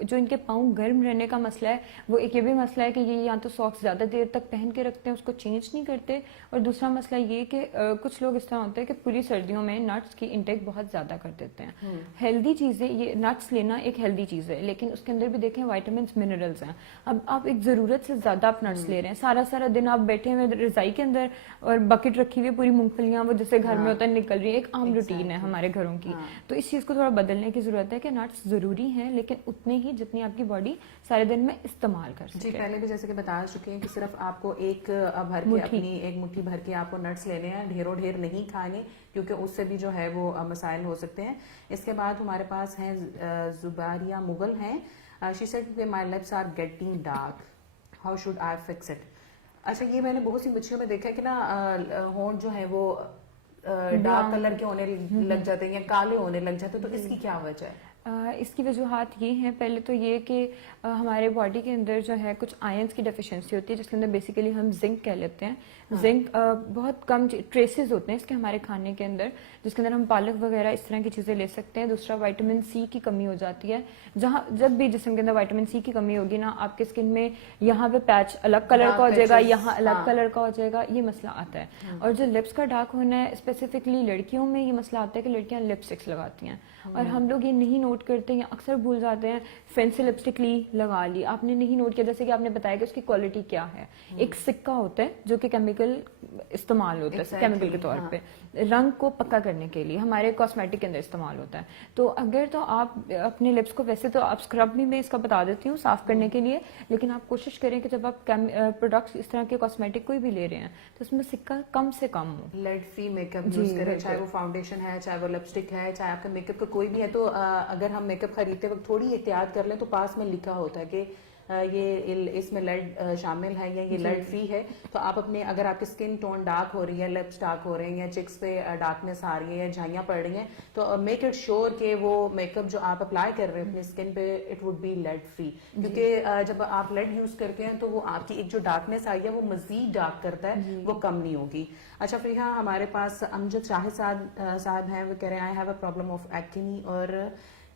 جو ان کے پاؤں گرم رہنے کا مسئلہ ہے, وہ ایک یہ بھی مسئلہ ہے کہ یہ یا تو ساکس زیادہ دیر تک پہن کے رکھتے ہیں, اس کو چینج نہیں کرتے. اور دوسرا مسئلہ یہ کہ کچھ لوگ اس طرح ہوتے ہیں کہ پوری سردیوں میں نٹس کی انٹیک بہت زیادہ کر دیتے ہیں. ہیلدی چیزیں, یہ نٹس لینا ایک ہیلدی چیز ہے, لیکن اس کے اندر بھی دیکھیں وائٹامنس منرلز ہیں. اب آپ ایک ضرورت سے زیادہ آپ نٹس لے رہے ہیں, سارا دن آپ بیٹھے ہوئے رضائی کے اندر اور بکٹ رکھی ہوئی پوری مونگ پھلیاں وہ جیسے گھر میں ہوتا ہے نکل رہی ہے, ایک عام روٹین ہے ہمارے گھروں کی. تو اس چیز کو تھوڑا بدلنے کی ضرورت ہے کہ نٹس ضروری ہیں لیکن اتنے ہی جتنی آپ کی باڈی سارے دن میں استعمال کر سکے. جی پہلے بھی جیسے کہ بتا چکے ہیں کہ صرف آپ کو ایک مٹھی بھر کے آپ کو نٹس لینے ہیں, ڈھیر نہیں کھانے, کیونکہ اس سے بھی جو ہے وہ مسائل ہو سکتے ہیں. اس کے بعد ہمارے پاس ہیں زباریہ مغل ہیں. شی سیڈ کہ my lips are getting dark, how should I fix it. اچھا, یہ میں نے بہت سی بچیوں میں دیکھا ہے کہ نا ہونٹ جو ہے وہ ڈارک کلر کے ہونے لگ جاتے ہیں یا کالے ہونے لگ جاتے ہیں, تو اس کی کیا وجہ ہے؟ اس کی وجوہات یہ ہیں. پہلے تو یہ کہ ہمارے باڈی کے اندر جو ہے کچھ آئنس کی ڈیفیشنسی ہوتی ہے, جس کے اندر بیسیکلی ہم زنک کہہ لیتے ہیں. زنک بہت کم ٹریسز ہوتے ہیں اس کے ہمارے کھانے کے اندر, جس کے اندر ہم پالک وغیرہ اس طرح کی چیزیں لے سکتے ہیں. دوسرا وائٹامن سی کی کمی ہو جاتی ہے. جب بھی جسم کے اندر وائٹامن سی کی کمی ہوگی نا, آپ کے اسکن میں یہاں پہ پیچ الگ کلر کا ہو جائے گا, یہاں الگ کلر کا ہو جائے گا, یہ مسئلہ آتا ہے. اور جو لپس کا ڈارک ہونا ہے اسپیسیفکلی لڑکیوں میں یہ مسئلہ آتا ہے کہ لڑکیاں لپسٹکس لگاتی ہیں, اور ہم لوگ یہ نہیں نوٹ کرتے یا اکثر بھول جاتے ہیں. فینسی لپسٹک لگا لی, آپ نے نہیں نوٹ کیا جیسے کہ آپ نے بتایا کہ اس کی کوالٹی کیا ہے. ایک سکہ ہوتا ہے جو کہ کیمیکل استعمال ہوتا ہے کیمیکل کے طور پہ, رنگ کو پکا کرنے کے لیے ہمارے کاسمیٹک کے اندر استعمال ہوتا ہے. تو اگر تو آپ اپنے لپس کو, ویسے تو آپ اسکرب بھی میں اس کا بتا دیتی ہوں صاف کرنے کے لیے, لیکن آپ کوشش کریں کہ جب آپ پروڈکٹس اس طرح کے کاسمیٹک کوئی بھی لے رہے ہیں تو اس میں سکہ کم سے کم ہو. Lead free makeup use کریں, چاہے وہ فاؤنڈیشن ہے, چاہے وہ لپسٹک ہے, چاہے آپ کا میک اپ کا کوئی بھی ہے. تو اگر ہم میک اپ خریدتے وقت تھوڑی احتیاط کر لیں تو پاس میں لکھا ہوتا ہے کہ یہ اس میں لیڈ شامل ہے یا یہ لیڈ فری ہے. تو آپ اپنے, اگر آپ کی اسکن ٹون ڈارک ہو رہی ہے, لپس ڈارک ہو رہے ہیں, یا چیکس پہ ڈارکنیس آ رہی ہے, یا جھائیاں پڑ رہی ہیں, تو میک اٹ شیور کہ وہ میک اپ جو آپ اپلائی کر رہے ہیں اپنی اسکن پہ it would be lead free. کیونکہ جب آپ لیڈ یوز کرتے ہیں تو وہ آپ کی ایک جو ڈارکنیس آئی ہے وہ مزید ڈارک کرتا ہے, وہ کم نہیں ہوگی. اچھا فریحہ, ہمارے پاس امجد شاہد صاحب ہیں, وہ کہہ رہے ہیں I have a problem of acne اور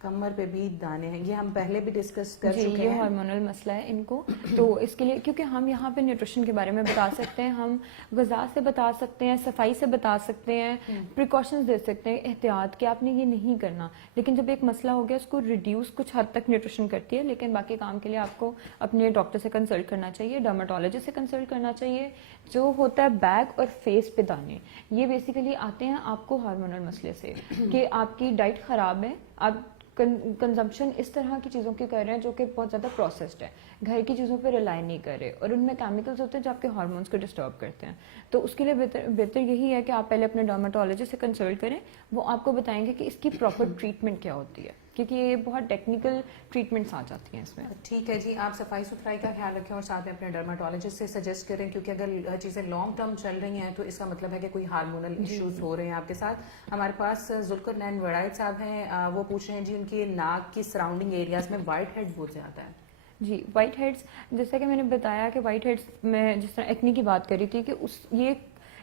کمر پہ بھی دانے ہیں. یہ ہم پہلے بھی ڈسکس کر چکے ہیں, یہ ہارمونل مسئلہ ہے ان کو. تو اس کے لیے کیونکہ ہم یہاں پہ نیوٹریشن کے بارے میں بتا سکتے ہیں, ہم غذا سے بتا سکتے ہیں, صفائی سے بتا سکتے ہیں, پریکاشنز دے سکتے ہیں, احتیاط کہ آپ نے یہ نہیں کرنا. لیکن جب ایک مسئلہ ہو گیا اس کو ریڈیوس کچھ حد تک نیوٹریشن کرتی ہے, لیکن باقی کام کے لیے آپ کو اپنے ڈاکٹر سے کنسلٹ کرنا چاہیے, ڈرماٹولوجسٹ سے کنسلٹ کرنا چاہیے. جو ہوتا ہے بیک اور فیس پہ دانے, یہ بیسیکلی آتے ہیں آپ کو ہارمونل مسئلے سے کہ آپ کی ڈائٹ خراب ہے, آپ کنزمپشن اس طرح کی چیزوں کی کر رہے ہیں جو کہ بہت زیادہ پروسیسڈ ہے, گھر کی چیزوں پہ ریلائی نہیں کر رہے, اور ان میں کیمیکلز ہوتے ہیں جو آپ کے ہارمونس کو ڈسٹرب کرتے ہیں. تو اس کے لیے بہتر یہی ہے کہ آپ پہلے اپنے ڈرماٹولوجسٹ سے کنسلٹ کریں, وہ آپ کو بتائیں گے کہ اس کی پراپر ٹریٹمنٹ کیا ہوتی ہے, کیونکہ یہ بہت ٹیکنیکل ٹریٹمنٹس آ جاتی ہیں اس میں. ٹھیک ہے جی, آپ صفائی ستھرائی کا خیال رکھیں اور ساتھ میں اپنے ڈرماٹولوجسٹ سے سجیسٹ کریں, کیونکہ اگر چیزیں لانگ ٹرم چل رہی ہیں تو اس کا مطلب ہے کہ کوئی ہارمونل ایشوز ہو رہے ہیں آپ کے ساتھ. ہمارے پاس ذوالقرنین وڑائد صاحب ہیں, وہ پوچھ رہے ہیں جی ان کی ناک کی سراؤنڈنگ ایریاز میں وائٹ ہیڈ بہت زیادہ ہے. جی, وائٹ ہیڈس, جیسا کہ میں نے بتایا کہ وائٹ ہیڈس میں جس طرح ایکنی کی بات کری تھی کہ یہ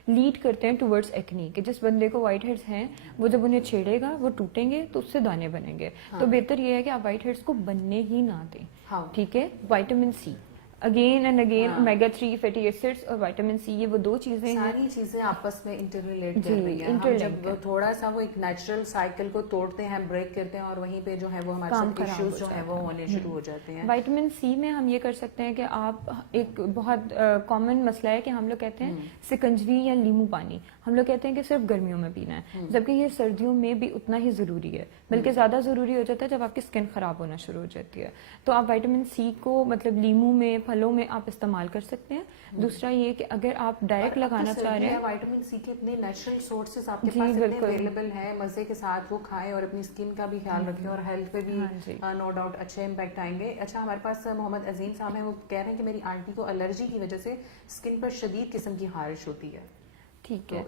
لیڈ کرتے ہیں ٹورڈز ایکنی, کہ جس بندے کو وائٹ ہیڈس ہیں وہ جب انہیں چھیڑے گا وہ ٹوٹیں گے تو اس سے دانے بنیں گے. تو بہتر یہ ہے کہ آپ وائٹ ہیڈس کو بننے ہی نہ دیں. ٹھیک ہے, vitamin C again and again, omega 3 fatty acids اور وائٹامن سی, یہ وہ دو چیزیں ہیں, ساری چیزیں آپس میں انٹر ریلیٹ کر رہی ہیں. ہم جب تھوڑا سا وہ ایک نیچرل سائیکل کو توڑتے ہیں, بریک کرتے ہیں, اور وہیں پہ جو ہے وہ ہمارے ساتھ ایشوز جو ہیں وہ ہونے شروع ہو جاتے ہیں. وائٹامن سی میں ہم یہ کر سکتے ہیں کہ آپ, ایک بہت کامن مسئلہ ہے کہ ہم لوگ کہتے ہیں سکنجوی یا لیمو پانی, ہم لوگ کہتے ہیں کہ صرف گرمیوں میں پینا ہے, جبکہ یہ سردیوں میں بھی اتنا ہی ضروری ہے, بلکہ زیادہ ضروری ہو جاتا ہے جب آپ کی اسکن خراب ہونا شروع ہو جاتی ہے. تو آپ وائٹامن سی کو مطلب لیمو میں, پھلوں میں آپ استعمال کر سکتے ہیں. دوسرا یہ کہ اگر آپ ڈائریکٹ لگانا چاہ رہے ہیں, وائٹامن سی کے اتنے نیچرل سورسز آپ کے پاس اتنے اویلیبل ہیں, مزے کے ساتھ وہ کھائیں اور اپنی اسکن کا بھی خیال رکھیں, اور ہیلتھ پہ بھی نو ڈاؤٹ اچھے امپیکٹ آئیں گے. اچھا, ہمارے پاس محمد عظیم صاحب ہیں, وہ کہہ رہے ہیں کہ میری آنٹی کو الرجی کی وجہ سے اسکن پر شدید قسم کی خارش ہوتی ہے. ٹھیک ہے,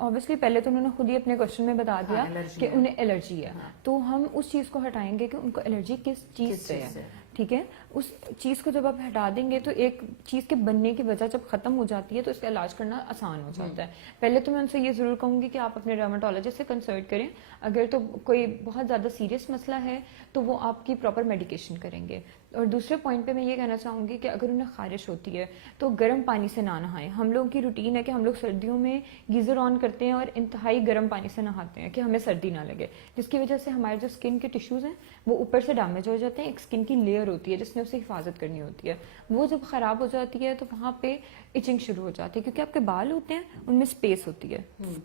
obviously پہلے تو انہوں نے خود ہی اپنے کوشچن میں بتا دیا کہ انہیں الرجی ہے, تو ہم اس چیز کو ہٹائیں گے کہ ان کو الرجی کس چیز سے ہے. ٹھیک ہے, اس چیز کو جب آپ ہٹا دیں گے تو ایک چیز کے بننے کی وجہ جب ختم ہو جاتی ہے تو اس کا علاج کرنا آسان ہو جاتا ہے. پہلے تو میں ان سے یہ ضرور کہوں گی کہ آپ اپنے ڈرماٹولوجسٹ سے کنسلٹ کریں. اگر تو کوئی بہت زیادہ سیریس مسئلہ ہے تو وہ آپ کی پراپر میڈیکیشن کریں گے. اور دوسرے پوائنٹ پہ میں یہ کہنا چاہوں گی کہ اگر انہیں خارش ہوتی ہے تو گرم پانی سے نہ نہائیں. ہم لوگوں کی روٹین ہے کہ ہم لوگ سردیوں میں گیزر آن کرتے ہیں اور انتہائی گرم پانی سے نہاتے ہیں کہ ہمیں سردی نہ لگے, جس کی وجہ سے ہمارے جو اسکن کے ٹیشوز ہیں وہ اوپر سے ڈیمیج ہو جاتے ہیں. ایک اسکن کی لیئر ہوتی ہے جس نے اسے حفاظت کرنی ہوتی ہے, وہ جب خراب ہو جاتی ہے تو وہاں پہ ایچنگ شروع ہو جاتی ہے, کیونکہ آپ کے بال ہوتے ہیں ان میں اسپیس ہوتی ہے,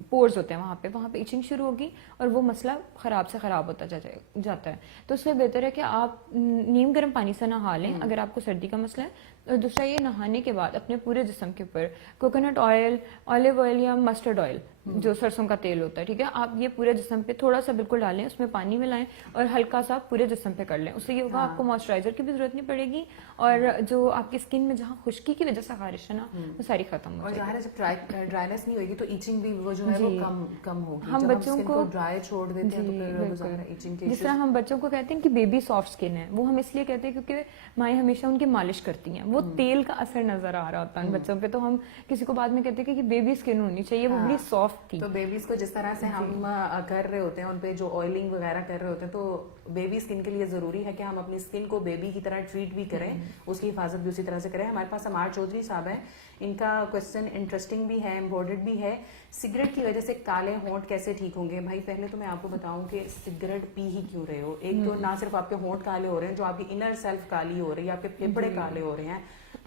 پورز ہوتے ہیں, وہاں پہ ایچنگ شروع ہوگی اور وہ مسئلہ خراب سے خراب ہوتا جاتا ہے. تو اس لیے بہتر ہے کہ آپ نیم گرم پانی سے نہا لیں اگر آپ کو سردی کا مسئلہ ہے. اور دوسرا یہ, نہانے کے بعد اپنے پورے جسم کے اوپر کوکونٹ آئل, آلیو آئل یا مسٹرڈ آئل جو سرسوں کا تیل ہوتا ہے, ٹھیک ہے, آپ یہ پورے جسم پہ تھوڑا سا بالکل ڈالیں, اس میں پانی ملائیں اور ہلکا سا پورے جسم پہ کر لیں. اس سے یہ ہوگا آپ کو موئسچرائزر کی بھی ضرورت نہیں پڑے گی, اور جو آپ کی اسکن میں جہاں خشکی کی وجہ سے خارش ہے نا وہ ساری ختم ہو جائے گی. اور ظاہر ہے جب ڈرائنیس نہیں ہوئے گی تو ایچنگ بھی وہ جو ہے وہ کم ہوگی. ہم بچوں کو ڈرائی چھوڑ دیتے ہیں تو پھر ظاہر ہے ایچنگ کے, جس طرح ہم بچوں کو کہتے ہیں کہ بیبی سافٹ اسکن ہے, وہ ہم اس لیے کہتے ہیں کیونکہ مائیں ہمیشہ ان کی مالش کرتی ہیں, وہ تیل کا اثر نظر آ رہا ہوتا ہے بچوں پہ. تو ہم کسی کو بعد میں کہتے ہیں کہ بیبی اسکن ہونی چاہیے, وہ بڑی سافٹ تھی. تو بیبیز کو جس طرح سے ہم کر رہے ہوتے ہیں, ان پہ جو آئلنگ وغیرہ کر رہے ہوتے ہیں, تو بیبی اسکن کے لیے ضروری ہے کہ ہم اپنی اسکن کو بیبی کی طرح ٹریٹ بھی کریں, اس کی حفاظت بھی اسی طرح سے کریں. ہمارے پاس عمار چودھری صاحب ہیں, ان کا کوشچن انٹرسٹنگ بھی ہے, امپورٹنٹ بھی ہے. سگریٹ کی وجہ سے کالے ہونٹ کیسے ٹھیک ہوں گے؟ بھائی پہلے تو میں آپ کو بتاؤں کہ سگریٹ پی ہی کیوں رہے ہو. ایک تو نہ صرف آپ کے ہونٹ کالے ہو رہے ہیں, جو آپ کی انر سیلف کالی ہو رہی ہے, آپ کے پھیپھڑے کالے ہو رہے ہیں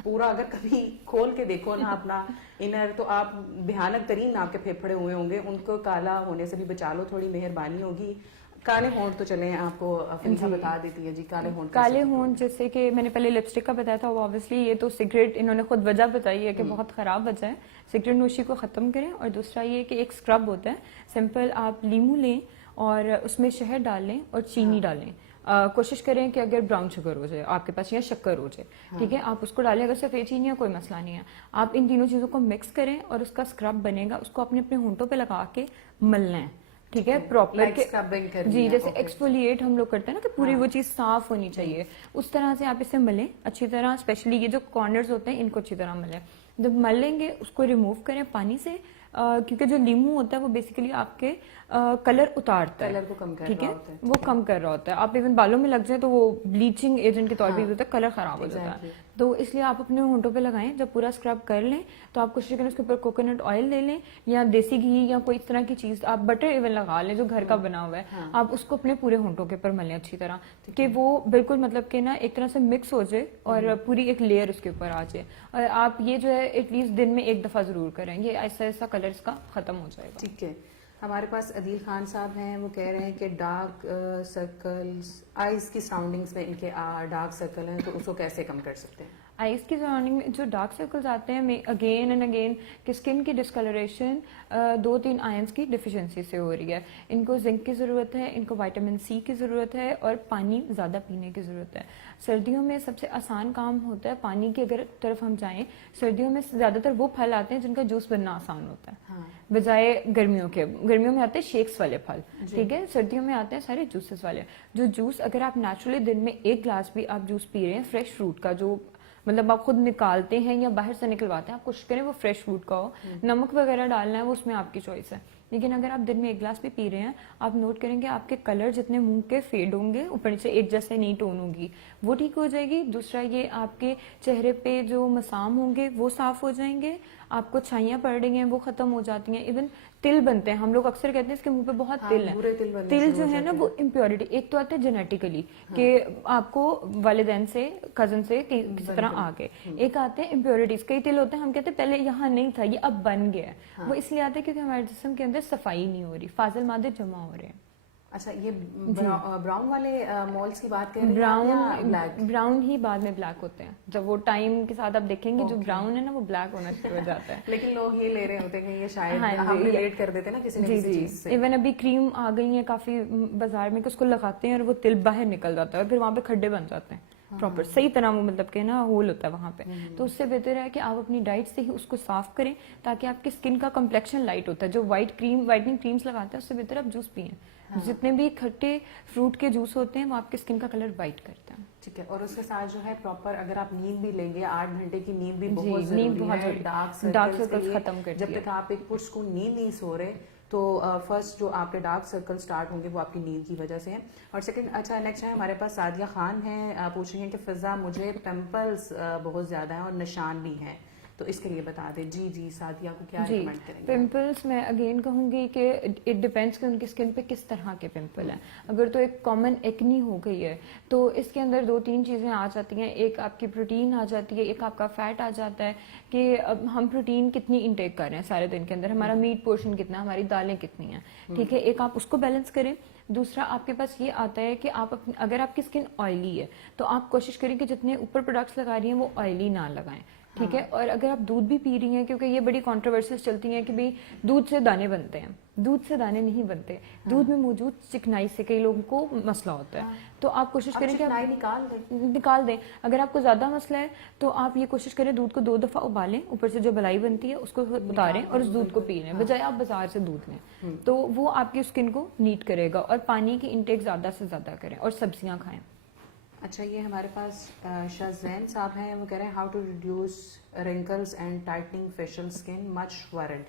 پورا. اگر کبھی کھول کے دیکھو نا اپنا انر, تو آپ بھیانک ترین آپ کے پھیپھڑے ہوئے ہوں گے, ان کو کالا ہونے سے بھی بچا لو, تھوڑی مہربانی ہوگی. کالے ہونٹ تو چلیں آپ کو فنیحہ بتا دیتی ہے. جی کالے ہونٹ جیسے کہ میں نے پہلے لپسٹک کا بتایا تھا, وہ آبویسلی یہ تو سگریٹ انہوں نے خود وجہ بتائی ہے کہ بہت خراب وجہ ہے. سگریٹ نوشی کو ختم کریں. اور دوسرا یہ کہ ایک اسکرب ہوتا ہے سمپل, آپ لیمو لیں اور اس میں شہد ڈال لیں اور چینی ڈالیں. کوشش کریں کہ اگر براؤن شوگر ہو جائے آپ کے پاس یا شکر ہو جائے, ٹھیک ہے, آپ اس کو ڈالیں. اگر سفید چینی ہے کوئی مسئلہ نہیں ہے, آپ ان تینوں چیزوں کو مکس کریں اور اس کا اسکرب بنے گا, اس کو اپنے ہونٹوں پہ لگا کے ملنا ہے, ٹھیک ہے, پراپر. جی جیسے ایکسفولیٹ ہم لوگ کرتے ہیں نا کہ پوری وہ چیز صاف ہونی چاہیے, اس طرح سے آپ اسے ملیں اچھی طرح. اسپیشلی یہ جو کارنرز ہوتے ہیں ان کو اچھی طرح ملیں. جب مل لیں گے اس کو ریموو کریں پانی سے, کیونکہ جو لیمو ہوتا ہے وہ بیسیکلی آپ کے کلر اتارتا ہے, ٹھیک ہے, وہ کم کر رہا ہوتا ہے. آپ ایون بالوں میں لگ جائیں تو وہ بلیچنگ ایجنٹ کے طور پہ ہوتا ہے, کلر خراب ہو جاتا ہے. تو اس لیے آپ اپنے ہونٹوں پہ لگائیں. جب پورا اسکرب کر لیں تو آپ کوشش کریں اس کے اوپر کوکونٹ آئل لے لیں یا دیسی گھی یا کوئی اس طرح کی چیز, آپ بٹر ایون لگا لیں جو گھر کا بنا ہوا ہے. آپ اس کو اپنے پورے ہونٹوں کے اوپر ملیں اچھی طرح کہ وہ بالکل مطلب کہ نا ایک طرح سے مکس ہو جائے اور پوری ایک لیئر اس کے اوپر آ جائے. اور آپ یہ جو ہے ایٹ لیسٹ دن میں ایک دفعہ ضرور کریں, یہ ایسا ایسا کلر اس کا ختم ہو جائے گا. ٹھیک ہے. ہمارے پاس عدیل خان صاحب ہیں, وہ کہہ رہے ہیں کہ ڈارک سرکلز آئیز کی سراؤنڈنگز میں ان کے ڈارک سرکل ہیں, تو اس کو کیسے کم کر سکتے ہیں؟ آئیز کی سراؤنڈنگ میں جو ڈارک سرکلز آتے ہیں اگین اینڈ اگین کہ اسکن کی ڈسکلریشن 2-3 آئنس کی ڈیفیشنسی سے ہو رہی ہے. ان کو زنک کی ضرورت ہے, ان کو وائٹامن سی کی ضرورت ہے اور پانی زیادہ پینے کی ضرورت ہے. سردیوں میں سب سے آسان کام ہوتا ہے پانی کی اگر طرف ہم جائیں, سردیوں میں زیادہ تر وہ پھل آتے ہیں جن کا جوس بننا آسان ہوتا ہے بجائے گرمیوں کے. گرمیوں میں آتے ہیں شیکس والے پھل, ٹھیک ہے, سردیوں میں آتے ہیں سارے جوسز والے. جو جوس اگر آپ نیچرلی دن میں 1 گلاس بھی آپ جوس پی رہے ہیں فریش فروٹ کا, جو مطلب آپ خود نکالتے ہیں یا باہر سے نکلواتے ہیں, آپ کوشش کریں وہ فریش فروٹ کا ہو. نمک وغیرہ ڈالنا ہے وہ اس میں آپ کی چوائس ہے, لیکن اگر آپ دن میں 1 گلاس بھی پی رہے ہیں, آپ نوٹ کریں گے آپ کے کلر جتنے منہ کے فیڈ ہوں گے, اوپر سے ایک جیسے نہیں ٹون ہوگی, وہ ٹھیک ہو جائے گی. دوسرا یہ آپ کے چہرے پہ جو مسام ہوں گے وہ صاف ہو جائیں گے, آپ کو چھائیاں پڑ رہی ہیں وہ ختم ہو جاتی ہیں. ایون تل بنتے ہیں, ہم لوگ اکثر کہتے ہیں اس کے منہ پہ بہت تل ہے. تل جو ہے نا وہ امپیورٹی, ایک تو آتے ہیں جینیٹیکلی کہ آپ کو والدین سے کزن سے کسی طرح آ گئے, ایک آتے ہیں امپیورٹیز. کئی تل ہوتے ہیں ہم کہتے ہیں پہلے یہاں نہیں تھا یہ اب بن گیا ہے. وہ اس لیے آتے ہیں کیونکہ ہمارے جسم کے اندر صفائی نہیں ہو رہی, فاضل مادے جمع ہو رہے ہیں. اچھا, یہ براؤن والے مولز کی بات کر رہے ہیں؟ براؤن ہی بعد میں بلیک ہوتے ہیں. جب وہ ٹائم کے ساتھ آپ دیکھیں گے جو براؤن ہے نا وہ بلیک ہونا شروع ہو جاتا ہے. لیکن لوگ یہ لے رہے ہوتے ہیں کہ یہ شاید ہم ریلیٹ کر دیتے ہیں نا کسی نہ کسی چیز سے. ایون ابھی کریم آ گئی ہیں کافی بازار میں کہ اس کو لگاتے ہیں اور وہ تل باہر نکل جاتا ہے اور پھر وہاں پہ کھڈے بن جاتے ہیں پراپر, صحیح طرح وہ مطلب کہ نا ہول ہوتا ہے وہاں پہ. تو اس سے بہتر ہے کہ آپ اپنی ڈائٹ سے ہی اس کو صاف کریں تاکہ آپ کی اسکن کا کمپلیکشن لائٹ ہوتا ہے. جو وائٹنگ کریمز لگاتے ہیں اس سے بہتر آپ جوس پئیں. جتنے بھی کھٹے فروٹ کے جوس ہوتے ہیں وہ آپ کی اسکن کا کلر وائٹ کرتے ہیں. ٹھیک ہے. اور اس کے ساتھ جو ہے پراپر اگر آپ نیند بھی لیں گے, 8 گھنٹے کی نیند بھی بہت ضروری ہے ڈارک سرکلز ختم کرتی ہے. جب تک آپ ایک پرسکون نیند نہیں سو رہے تو فرسٹ جو آپ کے ڈارک سرکل سٹارٹ ہوں گے وہ آپ کی نیند کی وجہ سے ہیں. اور سیکنڈ, اچھا نیکسٹ ہے ہمارے پاس سعدیہ خان ہیں, پوچھ رہی ہیں کہ فضا مجھے پمپلز بہت زیادہ ہیں اور نشان بھی ہیں, تو اس کے لیے بتا دیں. جی سعدیہ کو کیا ریکمینڈ کریں گے؟ پمپلز میں اگین کہوں گی کہ اٹ ڈیپینڈس کہ ان کی اسکن پہ کس طرح کے پمپل ہیں. اگر تو ایک کامن ایکنی ہو گئی ہے تو اس کے اندر 2-3 چیزیں آ جاتی ہیں. ایک آپ کی پروٹین آ جاتی ہے, ایک آپ کا فیٹ آ جاتا ہے کہ اب ہم پروٹین کتنی انٹیک کر رہے ہیں سارے دن کے اندر, ہمارا میٹ پورشن کتنا ہے, ہماری دالیں کتنی ہیں, ٹھیک ہے, ایک آپ اس کو بیلنس کریں. دوسرا آپ کے پاس یہ آتا ہے کہ آپ اگر آپ کی اسکن آئلی ہے تو آپ کوشش کریں کہ جتنے اوپر پروڈکٹس لگا رہی ہیں وہ آئلی نہ لگائیں, ٹھیک ہے. اور اگر آپ دودھ بھی پی رہی ہیں, کیونکہ یہ بڑی کنٹروورسیز چلتی ہیں کہ بھئی دودھ سے دانے بنتے ہیں, دودھ سے دانے نہیں بنتے. دودھ میں موجود چکنائی سے کئی لوگوں کو مسئلہ ہوتا ہے, تو آپ کوشش کریں کہ آپ نکال دیں. اگر آپ کو زیادہ مسئلہ ہے تو آپ یہ کوشش کریں دودھ کو 2 دفعہ ابالیں, اوپر سے جو بلائی بنتی ہے اس کو اتاریں اور اس دودھ کو پی لیں بجائے آپ بازار سے دودھ لیں. تو وہ آپ کی اسکن کو نیٹ کرے گا. اور پانی کی انٹیک زیادہ سے زیادہ کریں اور سبزیاں کھائیں. اچھا, یہ ہمارے پاس شاہ زین صاحب ہیں, وہ کہہ رہے ہیں how to reduce wrinkles and tightening facial skin much word,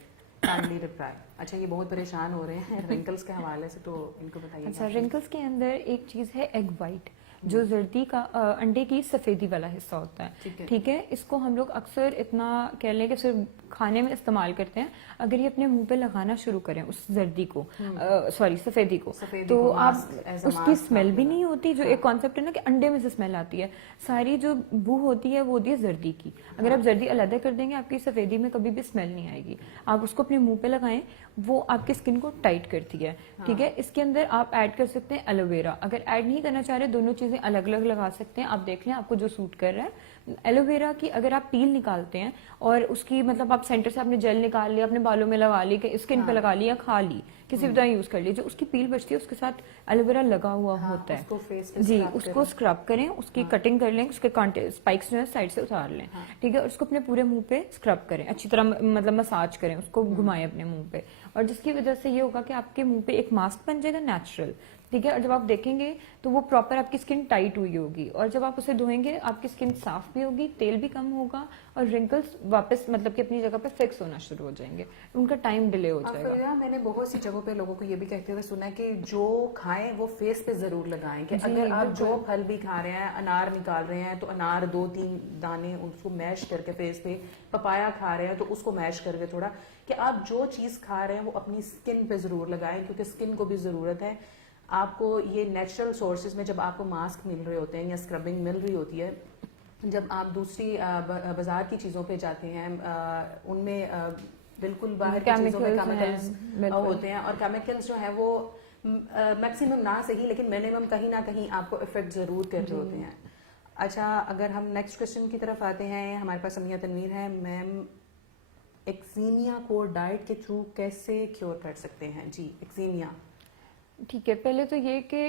kindly reply. اچھا, یہ بہت پریشان ہو رہے ہیں رنکلز کے حوالے سے, تو ان کو بتائیے. اچھا, رنکلز کے اندر ایک چیز ہے ایگ وائٹ. جو زردی کا انڈے کی سفیدی والا حصہ ہوتا ہے, ٹھیک ہے, اس کو ہم لوگ اکثر اتنا کہہ لیں کہ صرف کھانے میں استعمال کرتے ہیں. اگر یہ اپنے منہ پہ لگانا شروع کریں اس زردی کو, سوری سفیدی کو, تو آپ اس کی اسمیل بھی نہیں ہوتی. جو ایک کانسیپٹ ہے نا کہ انڈے میں سے اسمیل آتی ہے, ساری جو بو ہوتی ہے وہ ہوتی ہے زردی کی. اگر آپ زردی علیحدہ کر دیں گے آپ کی سفیدی میں کبھی بھی اسمیل نہیں آئے گی. آپ اس کو اپنے منہ پہ لگائیں, وہ آپ کی اسکن کو ٹائٹ کرتی ہے, ٹھیک ہے. اس کے اندر آپ ایڈ کر سکتے ہیں ایلو ویرا. اگر ایڈ نہیں کرنا چاہ رہے دونوں چیزیں الگ الگ لگا سکتے ہیں. آپ دیکھ لیں آپ کو جو سوٹ کر رہا ہے. ایلو ویرا کی اگر آپ پیل نکالتے ہیں اور اس کی مطلب آپ سینٹر سے آپ نے جیل نکال لیا, اپنے بالوں میں لگا لی, کہ اسکن پہ لگا لی یا کھا لی, کسی بھی طرح یوز کر لی, جو اس کی پیل بچتی ہے اس کے ساتھ ایلو ویرا لگا ہوا ہوتا ہے. جی, اس کو اسکرب کریں, اس کی کٹنگ کر لیں, اس کے اسپائکس جو ہے سائڈ سے اتار لیں, ٹھیک ہے, اور اس کو اپنے پورے منہ پہ اسکرب کریں, اچھی طرح مطلب مساج کریں, اس کو گھمائیں اپنے منہ پہ, اور جس کی وجہ سے یہ ہوگا کہ آپ کے منہ پہ ایک ماسک بن جائے گا نیچرل, ٹھیک ہے. اور جب آپ دیکھیں گے تو وہ پراپر آپ کی اسکن ٹائٹ ہوئی ہوگی, اور جب آپ اسے دھوئیں گے آپ کی اسکن صاف بھی ہوگی, تیل بھی کم ہوگا, اور رنکلز واپس مطلب کہ اپنی جگہ پہ فکس ہونا شروع ہو جائیں گے, ان کا ٹائم ڈیلے ہو جائے گا. میں نے بہت سی جگہوں پہ لوگوں کو یہ بھی کہتے ہوئے سنا ہے کہ جو کھائیں وہ فیس پہ ضرور لگائیں, کہ اگر آپ جو پھل بھی کھا رہے ہیں, انار نکال رہے ہیں تو انار 2-3 دانے اس کو میش کر کے فیس پہ, پپایا کھا رہے ہیں تو اس کو میش کر کے تھوڑا, کہ آپ جو چیز کھا رہے ہیں وہ اپنی اسکن پہ ضرور لگائیں, کیونکہ اسکن کو بھی ضرورت ہے. آپ کو یہ نیچرل سورسز میں جب آپ کو ماسک مل رہے ہوتے ہیں یا اسکربنگ مل رہی ہوتی ہے, جب آپ دوسری بازار کی چیزوں پہ جاتے ہیں ان میں بالکل باہر کی چیزوں میں کیمیکلز ہوتے ہیں, اور کیمیکلز جو ہیں وہ میکسیمم نہ صحیح لیکن منیمم کہیں نہ کہیں آپ کو افیکٹ ضرور کر رہے ہوتے ہیں. اچھا, اگر ہم نیکسٹ کوشچن کی طرف آتے ہیں, ہمارے پاس سمیہ تنویر ہے. میم, ایکزیمیا کو ڈائٹ کے تھرو کیسے کیور کر سکتے ہیں؟ جی, ایکزیمیا. ٹھیک ہے, پہلے تو یہ کہ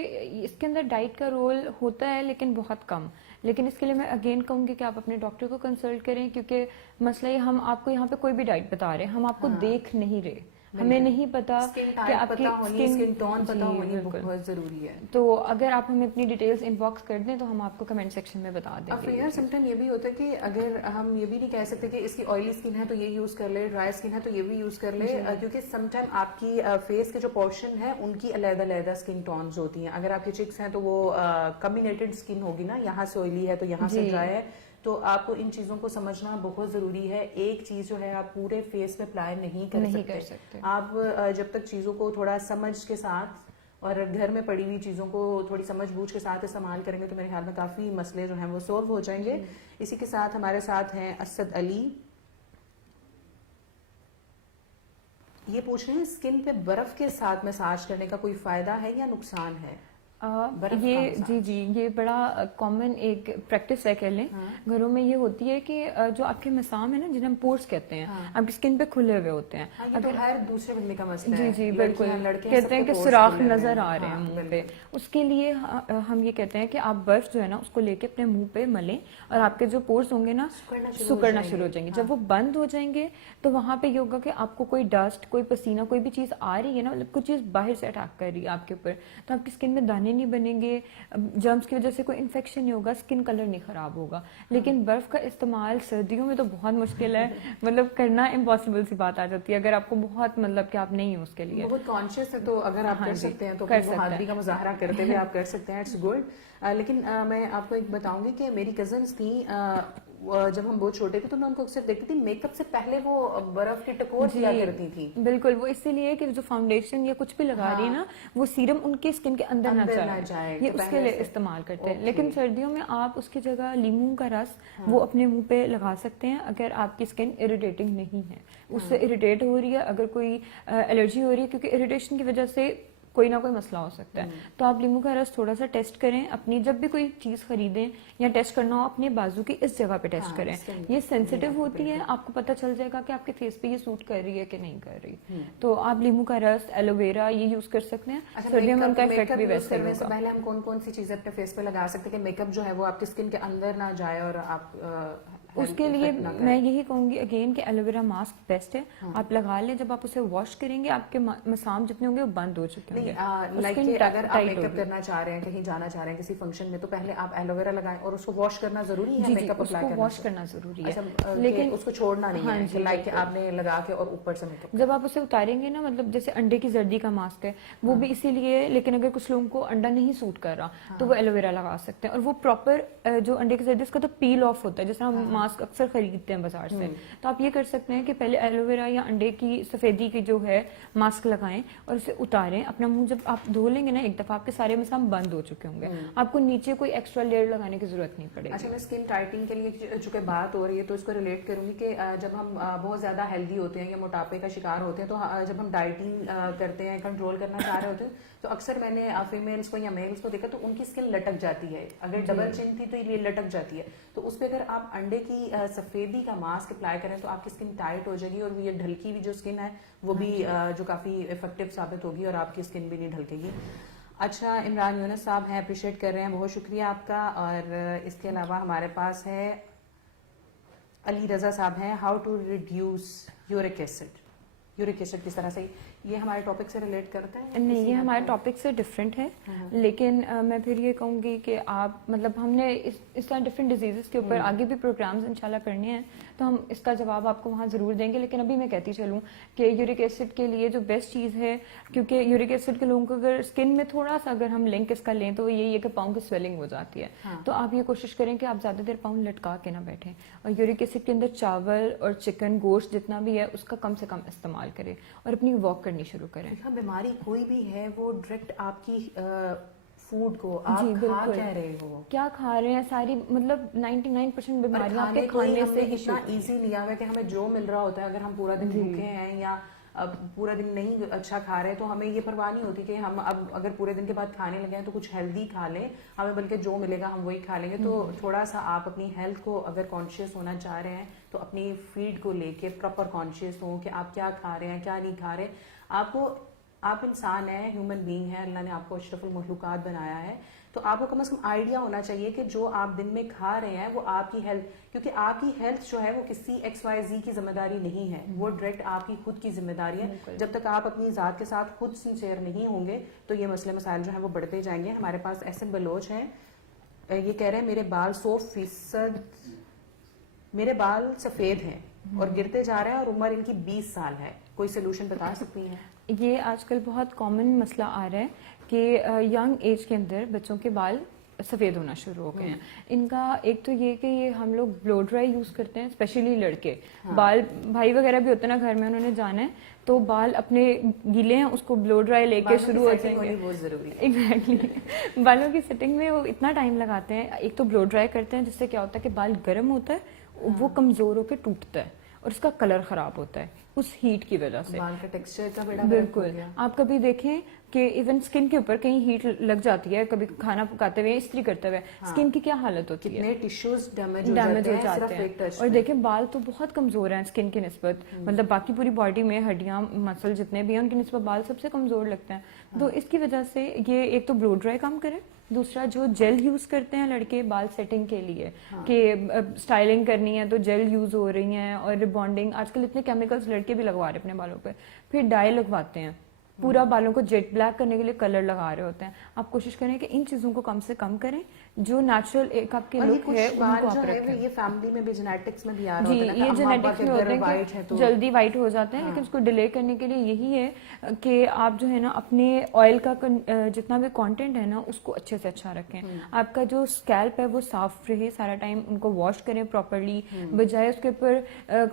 اس کے اندر ڈائٹ کا رول ہوتا ہے لیکن بہت کم, لیکن اس کے لیے میں اگین کہوں گی کہ آپ اپنے ڈاکٹر کو کنسلٹ کریں, کیونکہ مسئلہ یہ ہم آپ کو یہاں پہ کوئی بھی ڈائٹ بتا رہے ہیں, ہم آپ کو دیکھ نہیں رہے, ہمیں نہیں پتا کہ آپ کی اسکن ٹون پتہ ہونی بہت ضروری ہے. تو اگر آپ ہمیں اپنی ڈیٹیلز ان باکس کر دیں تو ہم آپ کو کمنٹ سیکشن میں بتا دیں گے. یار سم ٹائم یہ بھی ہوتا ہے کہ اگر ہم یہ بھی نہیں کہہ سکتے کہ اس کی آئلی اسکن ہے تو یہ یوز کر لے, ڈرائی اسکن ہے تو یہ بھی یوز کر لے, کیونکہ سم ٹائم آپ کی فیس کے جو پورشن ہے ان کی علیحدہ علیحدہ اسکن ٹونز ہوتی ہیں. اگر آپ کی چکس ہیں تو وہ کمبینیٹڈ اسکن ہوگی نا, یہاں سے آئلی ہے تو یہاں سے ڈرائی ہے, تو آپ کو ان چیزوں کو سمجھنا بہت ضروری ہے. ایک چیز جو ہے آپ پورے فیس پہ اپلائی نہیں کر سکتے. آپ جب تک چیزوں کو تھوڑا سمجھ کے ساتھ اور گھر میں پڑی ہوئی چیزوں کو تھوڑی سمجھ بوجھ کے ساتھ استعمال کریں گے تو میرے خیال میں کافی مسئلے جو ہیں وہ سولو ہو جائیں گے. اسی کے ساتھ ہمارے ساتھ ہیں اسد علی. یہ پوچھ رہے ہیں اسکن پہ برف کے ساتھ مساج کرنے کا کوئی فائدہ ہے یا نقصان ہے؟ یہ جی یہ بڑا کامن ایک پریکٹس ہے کہہ لیں, گھروں میں یہ ہوتی ہے کہ جو آپ کے مسام ہے نا, جنہیں ہم پورس کہتے ہیں, آپ کی اسکن پہ کھلے ہوئے ہوتے ہیں. اگر ہر دوسرے بندے کا مسئلہ ہے, جی بالکل, کہتے ہیں کہ سوراخ نظر آ رہے ہیں منہ پہ, اس کے لیے ہم یہ کہتے ہیں کہ آپ برف جو ہے نا اس کو لے کے اپنے منہ پہ ملیں, اور آپ کے جو پورس ہوں گے نا سکڑنا شروع ہو جائیں گے. جب وہ بند ہو جائیں گے تو وہاں پہ یہ ہوگا کہ آپ کو کوئی ڈسٹ, کوئی پسینہ, کوئی بھی چیز آ رہی ہے نا, مطلب کچھ چیز باہر سے اٹیک کر رہی ہے آپ کے اوپر, تو آپ کی اسکن میں دانے نہیں بنیں گے, جرمز کی وجہ سے کوئی انفیکشن نہیں ہوگا, اسکن کلر نہیں خراب ہوگا. لیکن برف کا استعمال سردیوں میں تو بہت مشکل ہے, مطلب کرنا امپاسبل سی بات آ جاتی ہے اگر آپ کو بہت مطلب کہ آپ نہیں ہو اس کے لیے بہت کانشیس ہے. تو اگر آپ کر سکتے ہیں تو حاضری کا مظاہرہ کرتے ہوئے آپ کر سکتے ہیں, اٹس گڈ. لیکن میں آپ کو ایک بتاؤں گی کہ میری کزنس تھیں, جب ہم بہت چھوٹے تھے تو میں ان کو اکثر دیکھتی تھی میک اپ سے پہلے وہ برف کی ٹکور کیا کرتی تھی. بالکل, وہ اسی لیے کہ جو فاؤنڈیشن یا کچھ بھی لگا رہی ہے نا وہ سیرم ان کی اسکن کے اندر نہ جائے, یہ اس کے لیے استعمال کرتے ہیں. لیکن سردیوں میں آپ اس کی جگہ لیموں کا رس وہ اپنے منہ پہ لگا سکتے ہیں اگر آپ کی اسکن اریٹیٹنگ نہیں ہے, اس سے اریٹیٹ ہو رہی ہے, اگر کوئی الرجی ہو رہی ہے, کیونکہ اریٹیشن کی وجہ سے کوئی نہ کوئی مسئلہ ہو سکتا ہے. تو آپ لیموں کا رس تھوڑا سا ٹیسٹ کریں اپنی, جب بھی کوئی چیز خریدیں یا ٹیسٹ کرنا ہو اپنے بازو کی اس جگہ پہ ٹیسٹ کریں. یہ سینسیٹیو ہوتی ہے, آپ کو پتہ چل جائے گا کہ آپ کے فیس پہ یہ سوٹ کر رہی ہے کہ نہیں کر رہی. تو آپ لیموں کا رس, ایلو ویرا یہ یوز کر سکتے ہیں. سردیوں میں ان کا افیکٹ بھی ویسے ہی ہوگا. پہلے ہم کون سی چیزیں اپنے فیس پہ لگا سکتے ہیں کہ میک اپ جو ہے وہ آپ کی اسکن کے اندر نہ جائے اور آپ اس کے لیے میں یہی کہوں گی اگین کہ ایلوویرا ماسک بیسٹ ہے, آپ لگا لیں, جب آپ اسے واش کریں گے آپ کے مسام جتنے ہوں گے وہ بند ہو چکے ہوں گے. لائک کہ اگر آپ میک اپ کرنا چاہ رہے ہیں, کہیں جانا چاہ رہے ہیں کسی فنکشن میں, تو پہلے آپ ایلوویرا لگائیں اور اس کو واش کرنا ضروری ہے, میک اپ اپلائی کرنا واش کرنا ضروری ہے, لیکن اس کو چھوڑنا نہیں ہے کہ لائک آپ نے لگا کے اور اوپر سے میک اپ. جب آپ اسے اتاریں گے نا, مطلب جیسے انڈے کی زردی کا ماسک ہے وہ بھی اسی لیے, لیکن اگر کچھ لوگوں کو انڈا نہیں سوٹ کر رہا تو وہ ایلوویرا لگا سکتے ہیں, اور وہ پراپر جو انڈے کی زردی اس کا تو پیل آف ہوتا ہے, جس طرح ہم ماسک اکثر خریدتے ہیں بازار سے. تو آپ یہ کر سکتے ہیں کہ پہلے ایلوویرا یا انڈے کی سفیدی کی جو ہے ماسک لگائیں اور اسے اتاریں. اپنا منہ جب آپ دھو لیں گے نا ایک دفعہ, آپ کے سارے مسام بند ہو چکے ہوں گے, آپ کو نیچے کوئی ایکسٹرا لیئر لگانے کی ضرورت نہیں پڑے گی. اچھا, میں اسکن ٹائٹنگ کے لیے چونکہ بات ہو رہی ہے تو اس کو ریلیٹ کروں گی کہ جب ہم بہت زیادہ ہیلدی ہوتے ہیں یا موٹاپے کا شکار ہوتے ہیں, تو جب ہم ڈائٹنگ کرتے ہیں, کنٹرول کرنا چاہ رہے ہوتے ہیں, تو اکثر میں نے فیمیلس کو یا میلس کو دیکھا تو ان کی اسکن لٹک جاتی ہے. اگر ڈبل چن تھی تو یہ لٹک جاتی ہے, تو اس پہ اگر آپ انڈے کی سفیدی کا ماسک اپلائی کریں تو آپ کی اسکن ٹائٹ ہو جائے گی, اور یہ ڈھلکی ہوئی جو اسکن ہے وہ بھی جو کافی افیکٹو ثابت ہوگی, اور آپ کی اسکن بھی نہیں ڈھلکے گی. اچھا, عمران یونس صاحب ہیں, اپریشیٹ کر رہے ہیں, بہت شکریہ آپ کا. اور اس کے علاوہ ہمارے پاس ہے علی رضا صاحب ہیں, how to reduce uric acid. Uric acid کس طرح سے, یہ ہمارے ٹاپک سے ریلیٹ کرتا ہے؟ نہیں, یہ ہمارے ٹاپک سے ڈفرینٹ ہے, لیکن میں پھر یہ کہوں گی کہ آپ مطلب ہم نے اس طرح ڈفرینٹ ڈیزیزز کے اوپر آگے بھی پروگرامز انشاءاللہ کرنے ہیں, تو ہم اس کا جواب آپ کو وہاں ضرور دیں گے. لیکن ابھی میں کہتی چلوں کہ یورک ایسڈ کے لیے جو بیسٹ چیز ہے, کیونکہ یورک ایسڈ کے لوگوں کو اگر اسکن میں تھوڑا سا اگر ہم لنک اس کا لیں تو یہی ہے کہ پاؤں کی سویلنگ ہو جاتی ہے. تو آپ یہ کوشش کریں کہ آپ زیادہ دیر پاؤں لٹکا کے نہ بیٹھیں, اور یورک ایسڈ کے اندر چاول اور چکن گوشت جتنا بھی ہے اس کا کم سے کم استعمال کریں, اور اپنی واک کرنی شروع کریں. بیماری کوئی بھی ہے وہ ڈائریکٹ آپ کی فوڈ کو آپ کھا کہہ رہے ہو, کیا کھا رہے ہیں, ساری مطلب 99% بیماریاں آپ کے کھانے سے اتنا ایزی لیا ہوا ہے کہ ہمیں جو مل رہا ہوتا ہے, اگر ہم پورا دن بھوکے ہیں یا پورا دن نہیں اچھا کھا رہے تو ہمیں یہ پرواہ نہیں ہوتی کہ ہم اب اگر پورے دن کے بعد کھانے لگے ہیں تو کچھ ہیلدی کھا لیں, ہمیں بلکہ جو ملے گا ہم وہی کھا لیں گے. تو تھوڑا سا آپ اپنی ہیلتھ کو اگر کانشیس ہونا چاہ رہے ہیں تو اپنی فیڈ کو لے کے پراپر کانشیس ہوں کہ آپ کیا کھا رہے ہیں کیا نہیں کھا رہے. آپ انسان ہیں, ہیومن بینگ ہے, اللہ نے آپ کو اشرف المخلوقات بنایا ہے, تو آپ کو کم از کم آئیڈیا ہونا چاہیے کہ جو آپ دن میں کھا رہے ہیں وہ آپ کی ہیلتھ, کیونکہ آپ کی ہیلتھ جو ہے وہ کسی XYZ کی ذمہ داری نہیں ہے, وہ ڈائریکٹ آپ کی خود کی ذمہ داری ہے. جب تک آپ اپنی ذات کے ساتھ خود سنسیئر نہیں ہوں گے تو یہ مسئلے مسائل جو ہیں وہ بڑھتے جائیں گے. ہمارے پاس احسن بلوچ ہیں, یہ کہہ رہے ہیں میرے بال 100% میرے بال سفید ہیں اور گرتے جا رہے ہیں, اور عمر ان کی 20 سال ہے, کوئی سولوشن بتا سکتی ہیں؟ یہ آج کل بہت کامن مسئلہ آ رہا ہے کہ ینگ ایج کے اندر بچوں کے بال سفید ہونا شروع ہو گئے ہیں. ان کا ایک تو یہ کہ یہ ہم لوگ بلو ڈرائی یوز کرتے ہیں, اسپیشلی لڑکے, بال بھائی وغیرہ بھی ہوتے ہیں نا گھر میں, انہوں نے جانا ہے تو بال اپنے گیلے ہیں اس کو بلو ڈرائی لے کے شروع ہو جائیں گے. ایگزیکٹلی, بالوں کی سیٹنگ میں وہ اتنا ٹائم لگاتے ہیں. ایک تو بلو ڈرائی کرتے ہیں جس سے کیا ہوتا ہے کہ بال گرم ہوتا ہے, وہ کمزور ہو کے ٹوٹتا ہے اور اس کا کلر خراب ہوتا ہے اس ہیٹ کی وجہ سے. بال کا ٹیکسچر کا بڑا بالکل, آپ کبھی دیکھیں کہ ایون اسکن کے اوپر کہیں ہیٹ لگ جاتی ہے, کبھی کھانا پکاتے ہوئے استری کرتے ہوئے اسکن کی کیا حالت ہوتی ہے, ٹیشوز ڈیمیج ہو جاتے ہیں. اور دیکھیں بال تو بہت کمزور ہیں اسکن کی نسبت, مطلب باقی پوری باڈی میں ہڈیاں مسل جتنے بھی ہیں ان کی نسبت بال سب سے کمزور لگتے ہیں. تو اس کی وجہ سے یہ ایک تو بلو ڈرائی کام کرے, دوسرا جو جیل یوز کرتے ہیں لڑکے بال سیٹنگ کے لیے کہ اسٹائلنگ کرنی ہے تو جیل یوز ہو رہی ہیں, اور ریبانڈنگ آج کل اتنے کیمیکلز لڑکے بھی لگوا رہے ہیں اپنے بالوں پہ, پھر ڈائی لگواتے ہیں, پورا بالوں کو جیٹ بلیک کرنے کے لیے کلر لگا رہے ہوتے ہیں. آپ کوشش کریں کہ ان چیزوں کو کم سے کم کریں, جو نیچرل ایک آپ کے لک ہے ان کو آپ رکھیں. یہ فیملی میں بھی جینیٹکس میں بھی آ رہا ہوتا ہے, یہ جینیٹکس میں ہوتے ہیں کہ جلدی وائٹ ہو جاتے ہیں, لیکن اس کو ڈیلے کرنے کے لیے یہی ہے کہ آپ جو ہے نا اپنے آئل کا جتنا بھی کانٹینٹ ہے نا اس کو اچھے سے اچھا رکھیں. آپ کا جو اسکیلپ ہے وہ صاف رہے سارا ٹائم, ان کو واش کریں پراپرلی, بجائے اس کے اوپر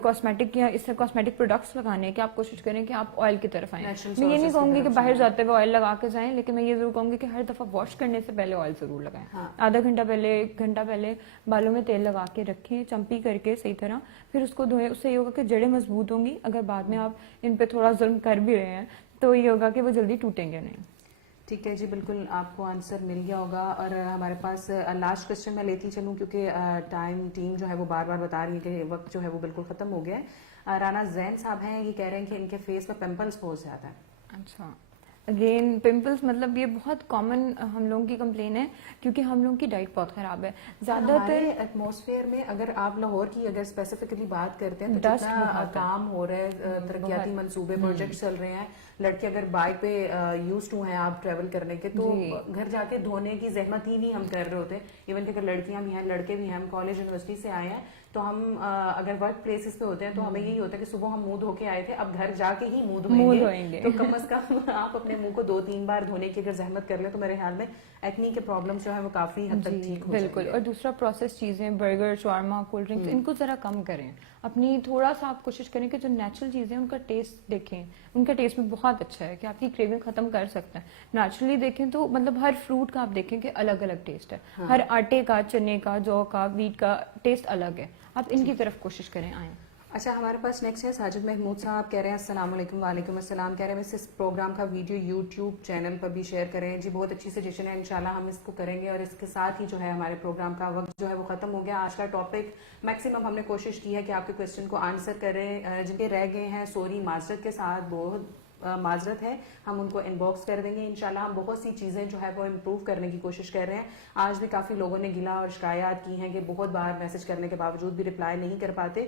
کاسمیٹک یا اس سے کاسمیٹک پروڈکٹس لگانے کے آپ کوشش کریں کہ آپ آئل کی طرف آئیں. میں یہ نہیں کہوں گی کہ باہر جاتے ہوئے آئل لگا کے جائیں, لیکن میں یہ ضرور کہوں گی کہ ہر دفعہ واش کرنے سے پہلے آئل ضرور لگائیں. آدھا گھنٹہ پہلے 1 گھنٹہ پہلے بالوں میں تیل لگا کے رکھیں, چمپی کر کے صحیح طرح, پھر اس کو دھوئیں. اس سے یہ ہوگا کہ جڑیں مضبوط ہوں گی. اگر بعد میں آپ ان پہ تھوڑا ظلم کر بھی رہے ہیں تو یہ ہوگا کہ وہ جلدی ٹوٹیں گے نہیں. ٹھیک ہے جی, بالکل آپ کو آنسر مل گیا ہوگا. اور ہمارے پاس لاسٹ کوشچن میں لیتی چلوں کیونکہ ٹیم جو ہے وہ بار بار بتا رہی ہے کہ وقت جو ہے وہ بالکل ختم ہو گیا ہے. رانا زین صاحب ہیں, یہ کہہ رہے ہیں کہ ان کے فیس پہ پمپلس بہت زیادہ ہیں. اچھا, اگین پمپلس مطلب یہ بہت کامن ہم لوگوں کی کمپلین ہے کیونکہ ہم لوگوں کی ڈائٹ بہت خراب ہے. زیادہ تر ایٹماسفیئر میں اگر آپ لاہور کی اگر اسپیسیفکلی بات کرتے ہیں تو ڈسٹ جتنا کام ہو رہا ہے, ترقیاتی منصوبے پروجیکٹ چل رہے ہیں, لڑکے اگر بائک پہ یوز ٹو ہیں آپ ٹریول کرنے کے, تو گھر جا کے دھونے کی زحمت ہی نہیں ہم کر رہے ہوتے. ایون کہ اگر لڑکیاں بھی ہیں لڑکے بھی ہیں, ہم کالج یونیورسٹی سے آئے ہیں تو ہم اگر ورک پلیسز پہ ہوتے ہیں تو ہمیں یہی ہوتا ہے کہ صبح ہم منہ دھو کے آئے تھے, اب گھر جا کے ہی منہ دھوئیں گے, تو کم از کم آپ اپنے منہ کو 2-3 بار دھونے کی اگر زحمت کر لیں تو میرے خیال میں ایکنی کے پرابلمس جو ہے وہ کافی حد تک ٹھیک ہو جائیں گے. بالکل. اور دوسرا پروسیس چیزیں, برگر, شاورما, کولڈ ڈرنکس, ان کو ذرا کم کریں. اپنی تھوڑا سا آپ کوشش کریں کہ جو نیچرل چیزیں ان کا ٹیسٹ دیکھیں, ان کا ٹیسٹ بھی بہت اچھا ہے کہ آپ کی کریونگ ختم کر سکتے ہیں. نیچرلی دیکھیں تو مطلب ہر فروٹ کا آپ دیکھیں کہ الگ الگ ٹیسٹ ہے, ہر آٹے کا, چنے کا, جو کا, ویٹ کا ٹیسٹ الگ ہے. آپ ان کی طرف کوشش کریں. آئیں. اچھا, ہمارے پاس نیکسٹ ہے ساجد محمود صاحب, کہہ رہے ہیں السلام علیکم. وعلیکم السلام. کہہ رہے ہیں اس پروگرام کا ویڈیو یوٹیوب چینل پر بھی شیئر کریں. جی بہت اچھی سجیشن ہے, انشاءاللہ ہم اس کو کریں گے. اور اس کے ساتھ ہی جو ہے ہمارے پروگرام کا وقت جو ہے وہ ختم ہو گیا. آج کا ٹاپک میکسیمم ہم نے کوشش کی ہے کہ آپ کے کویشچن کو آنسر کریں. جن کے رہ گئے ہیں سوری, معذرت کے ساتھ, بہت معذرت ہے, ہم ان کو ان باکس کر دیں گے انشاءاللہ. ہم بہت سی چیزیں جو ہے وہ امپروو کرنے کی کوشش کر رہے ہیں. آج بھی کافی لوگوں نے گلا اور شکایات کی ہیں کہ بہت بار میسج کرنے کے باوجود بھی رپلائی نہیں کر پاتے.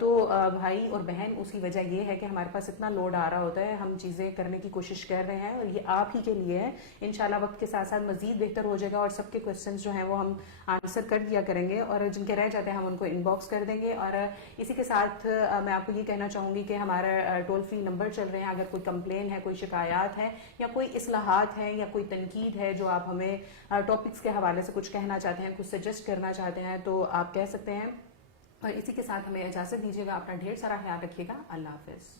تو بھائی اور بہن, اس کی وجہ یہ ہے کہ ہمارے پاس اتنا لوڈ آ رہا ہوتا ہے, ہم چیزیں کرنے کی کوشش کر رہے ہیں اور یہ آپ ہی کے لیے ہے. انشاءاللہ وقت کے ساتھ ساتھ مزید بہتر ہو جائے گا اور سب کے کویشچنز جو ہیں وہ ہم آنسر کر دیا کریں گے, اور جن کے رہ جاتے ہیں ہم ان کو ان باکس کر دیں گے. اور اسی کے ساتھ میں آپ کو یہ کہنا چاہوں گی کہ ہمارا ٹول فری نمبر چل رہے ہیں. اگر کوئی کمپلین ہے, کوئی شکایات ہے, یا کوئی اصلاحات ہیں, یا کوئی تنقید ہے, جو آپ ہمیں ٹاپکس کے حوالے سے کچھ کہنا چاہتے ہیں, کچھ سجیسٹ کرنا چاہتے ہیں, تو آپ کہہ سکتے ہیں. اور اسی کے ساتھ ہمیں اجازت دیجیے گا. اپنا ڈھیر سارا خیال رکھیے گا. اللہ حافظ.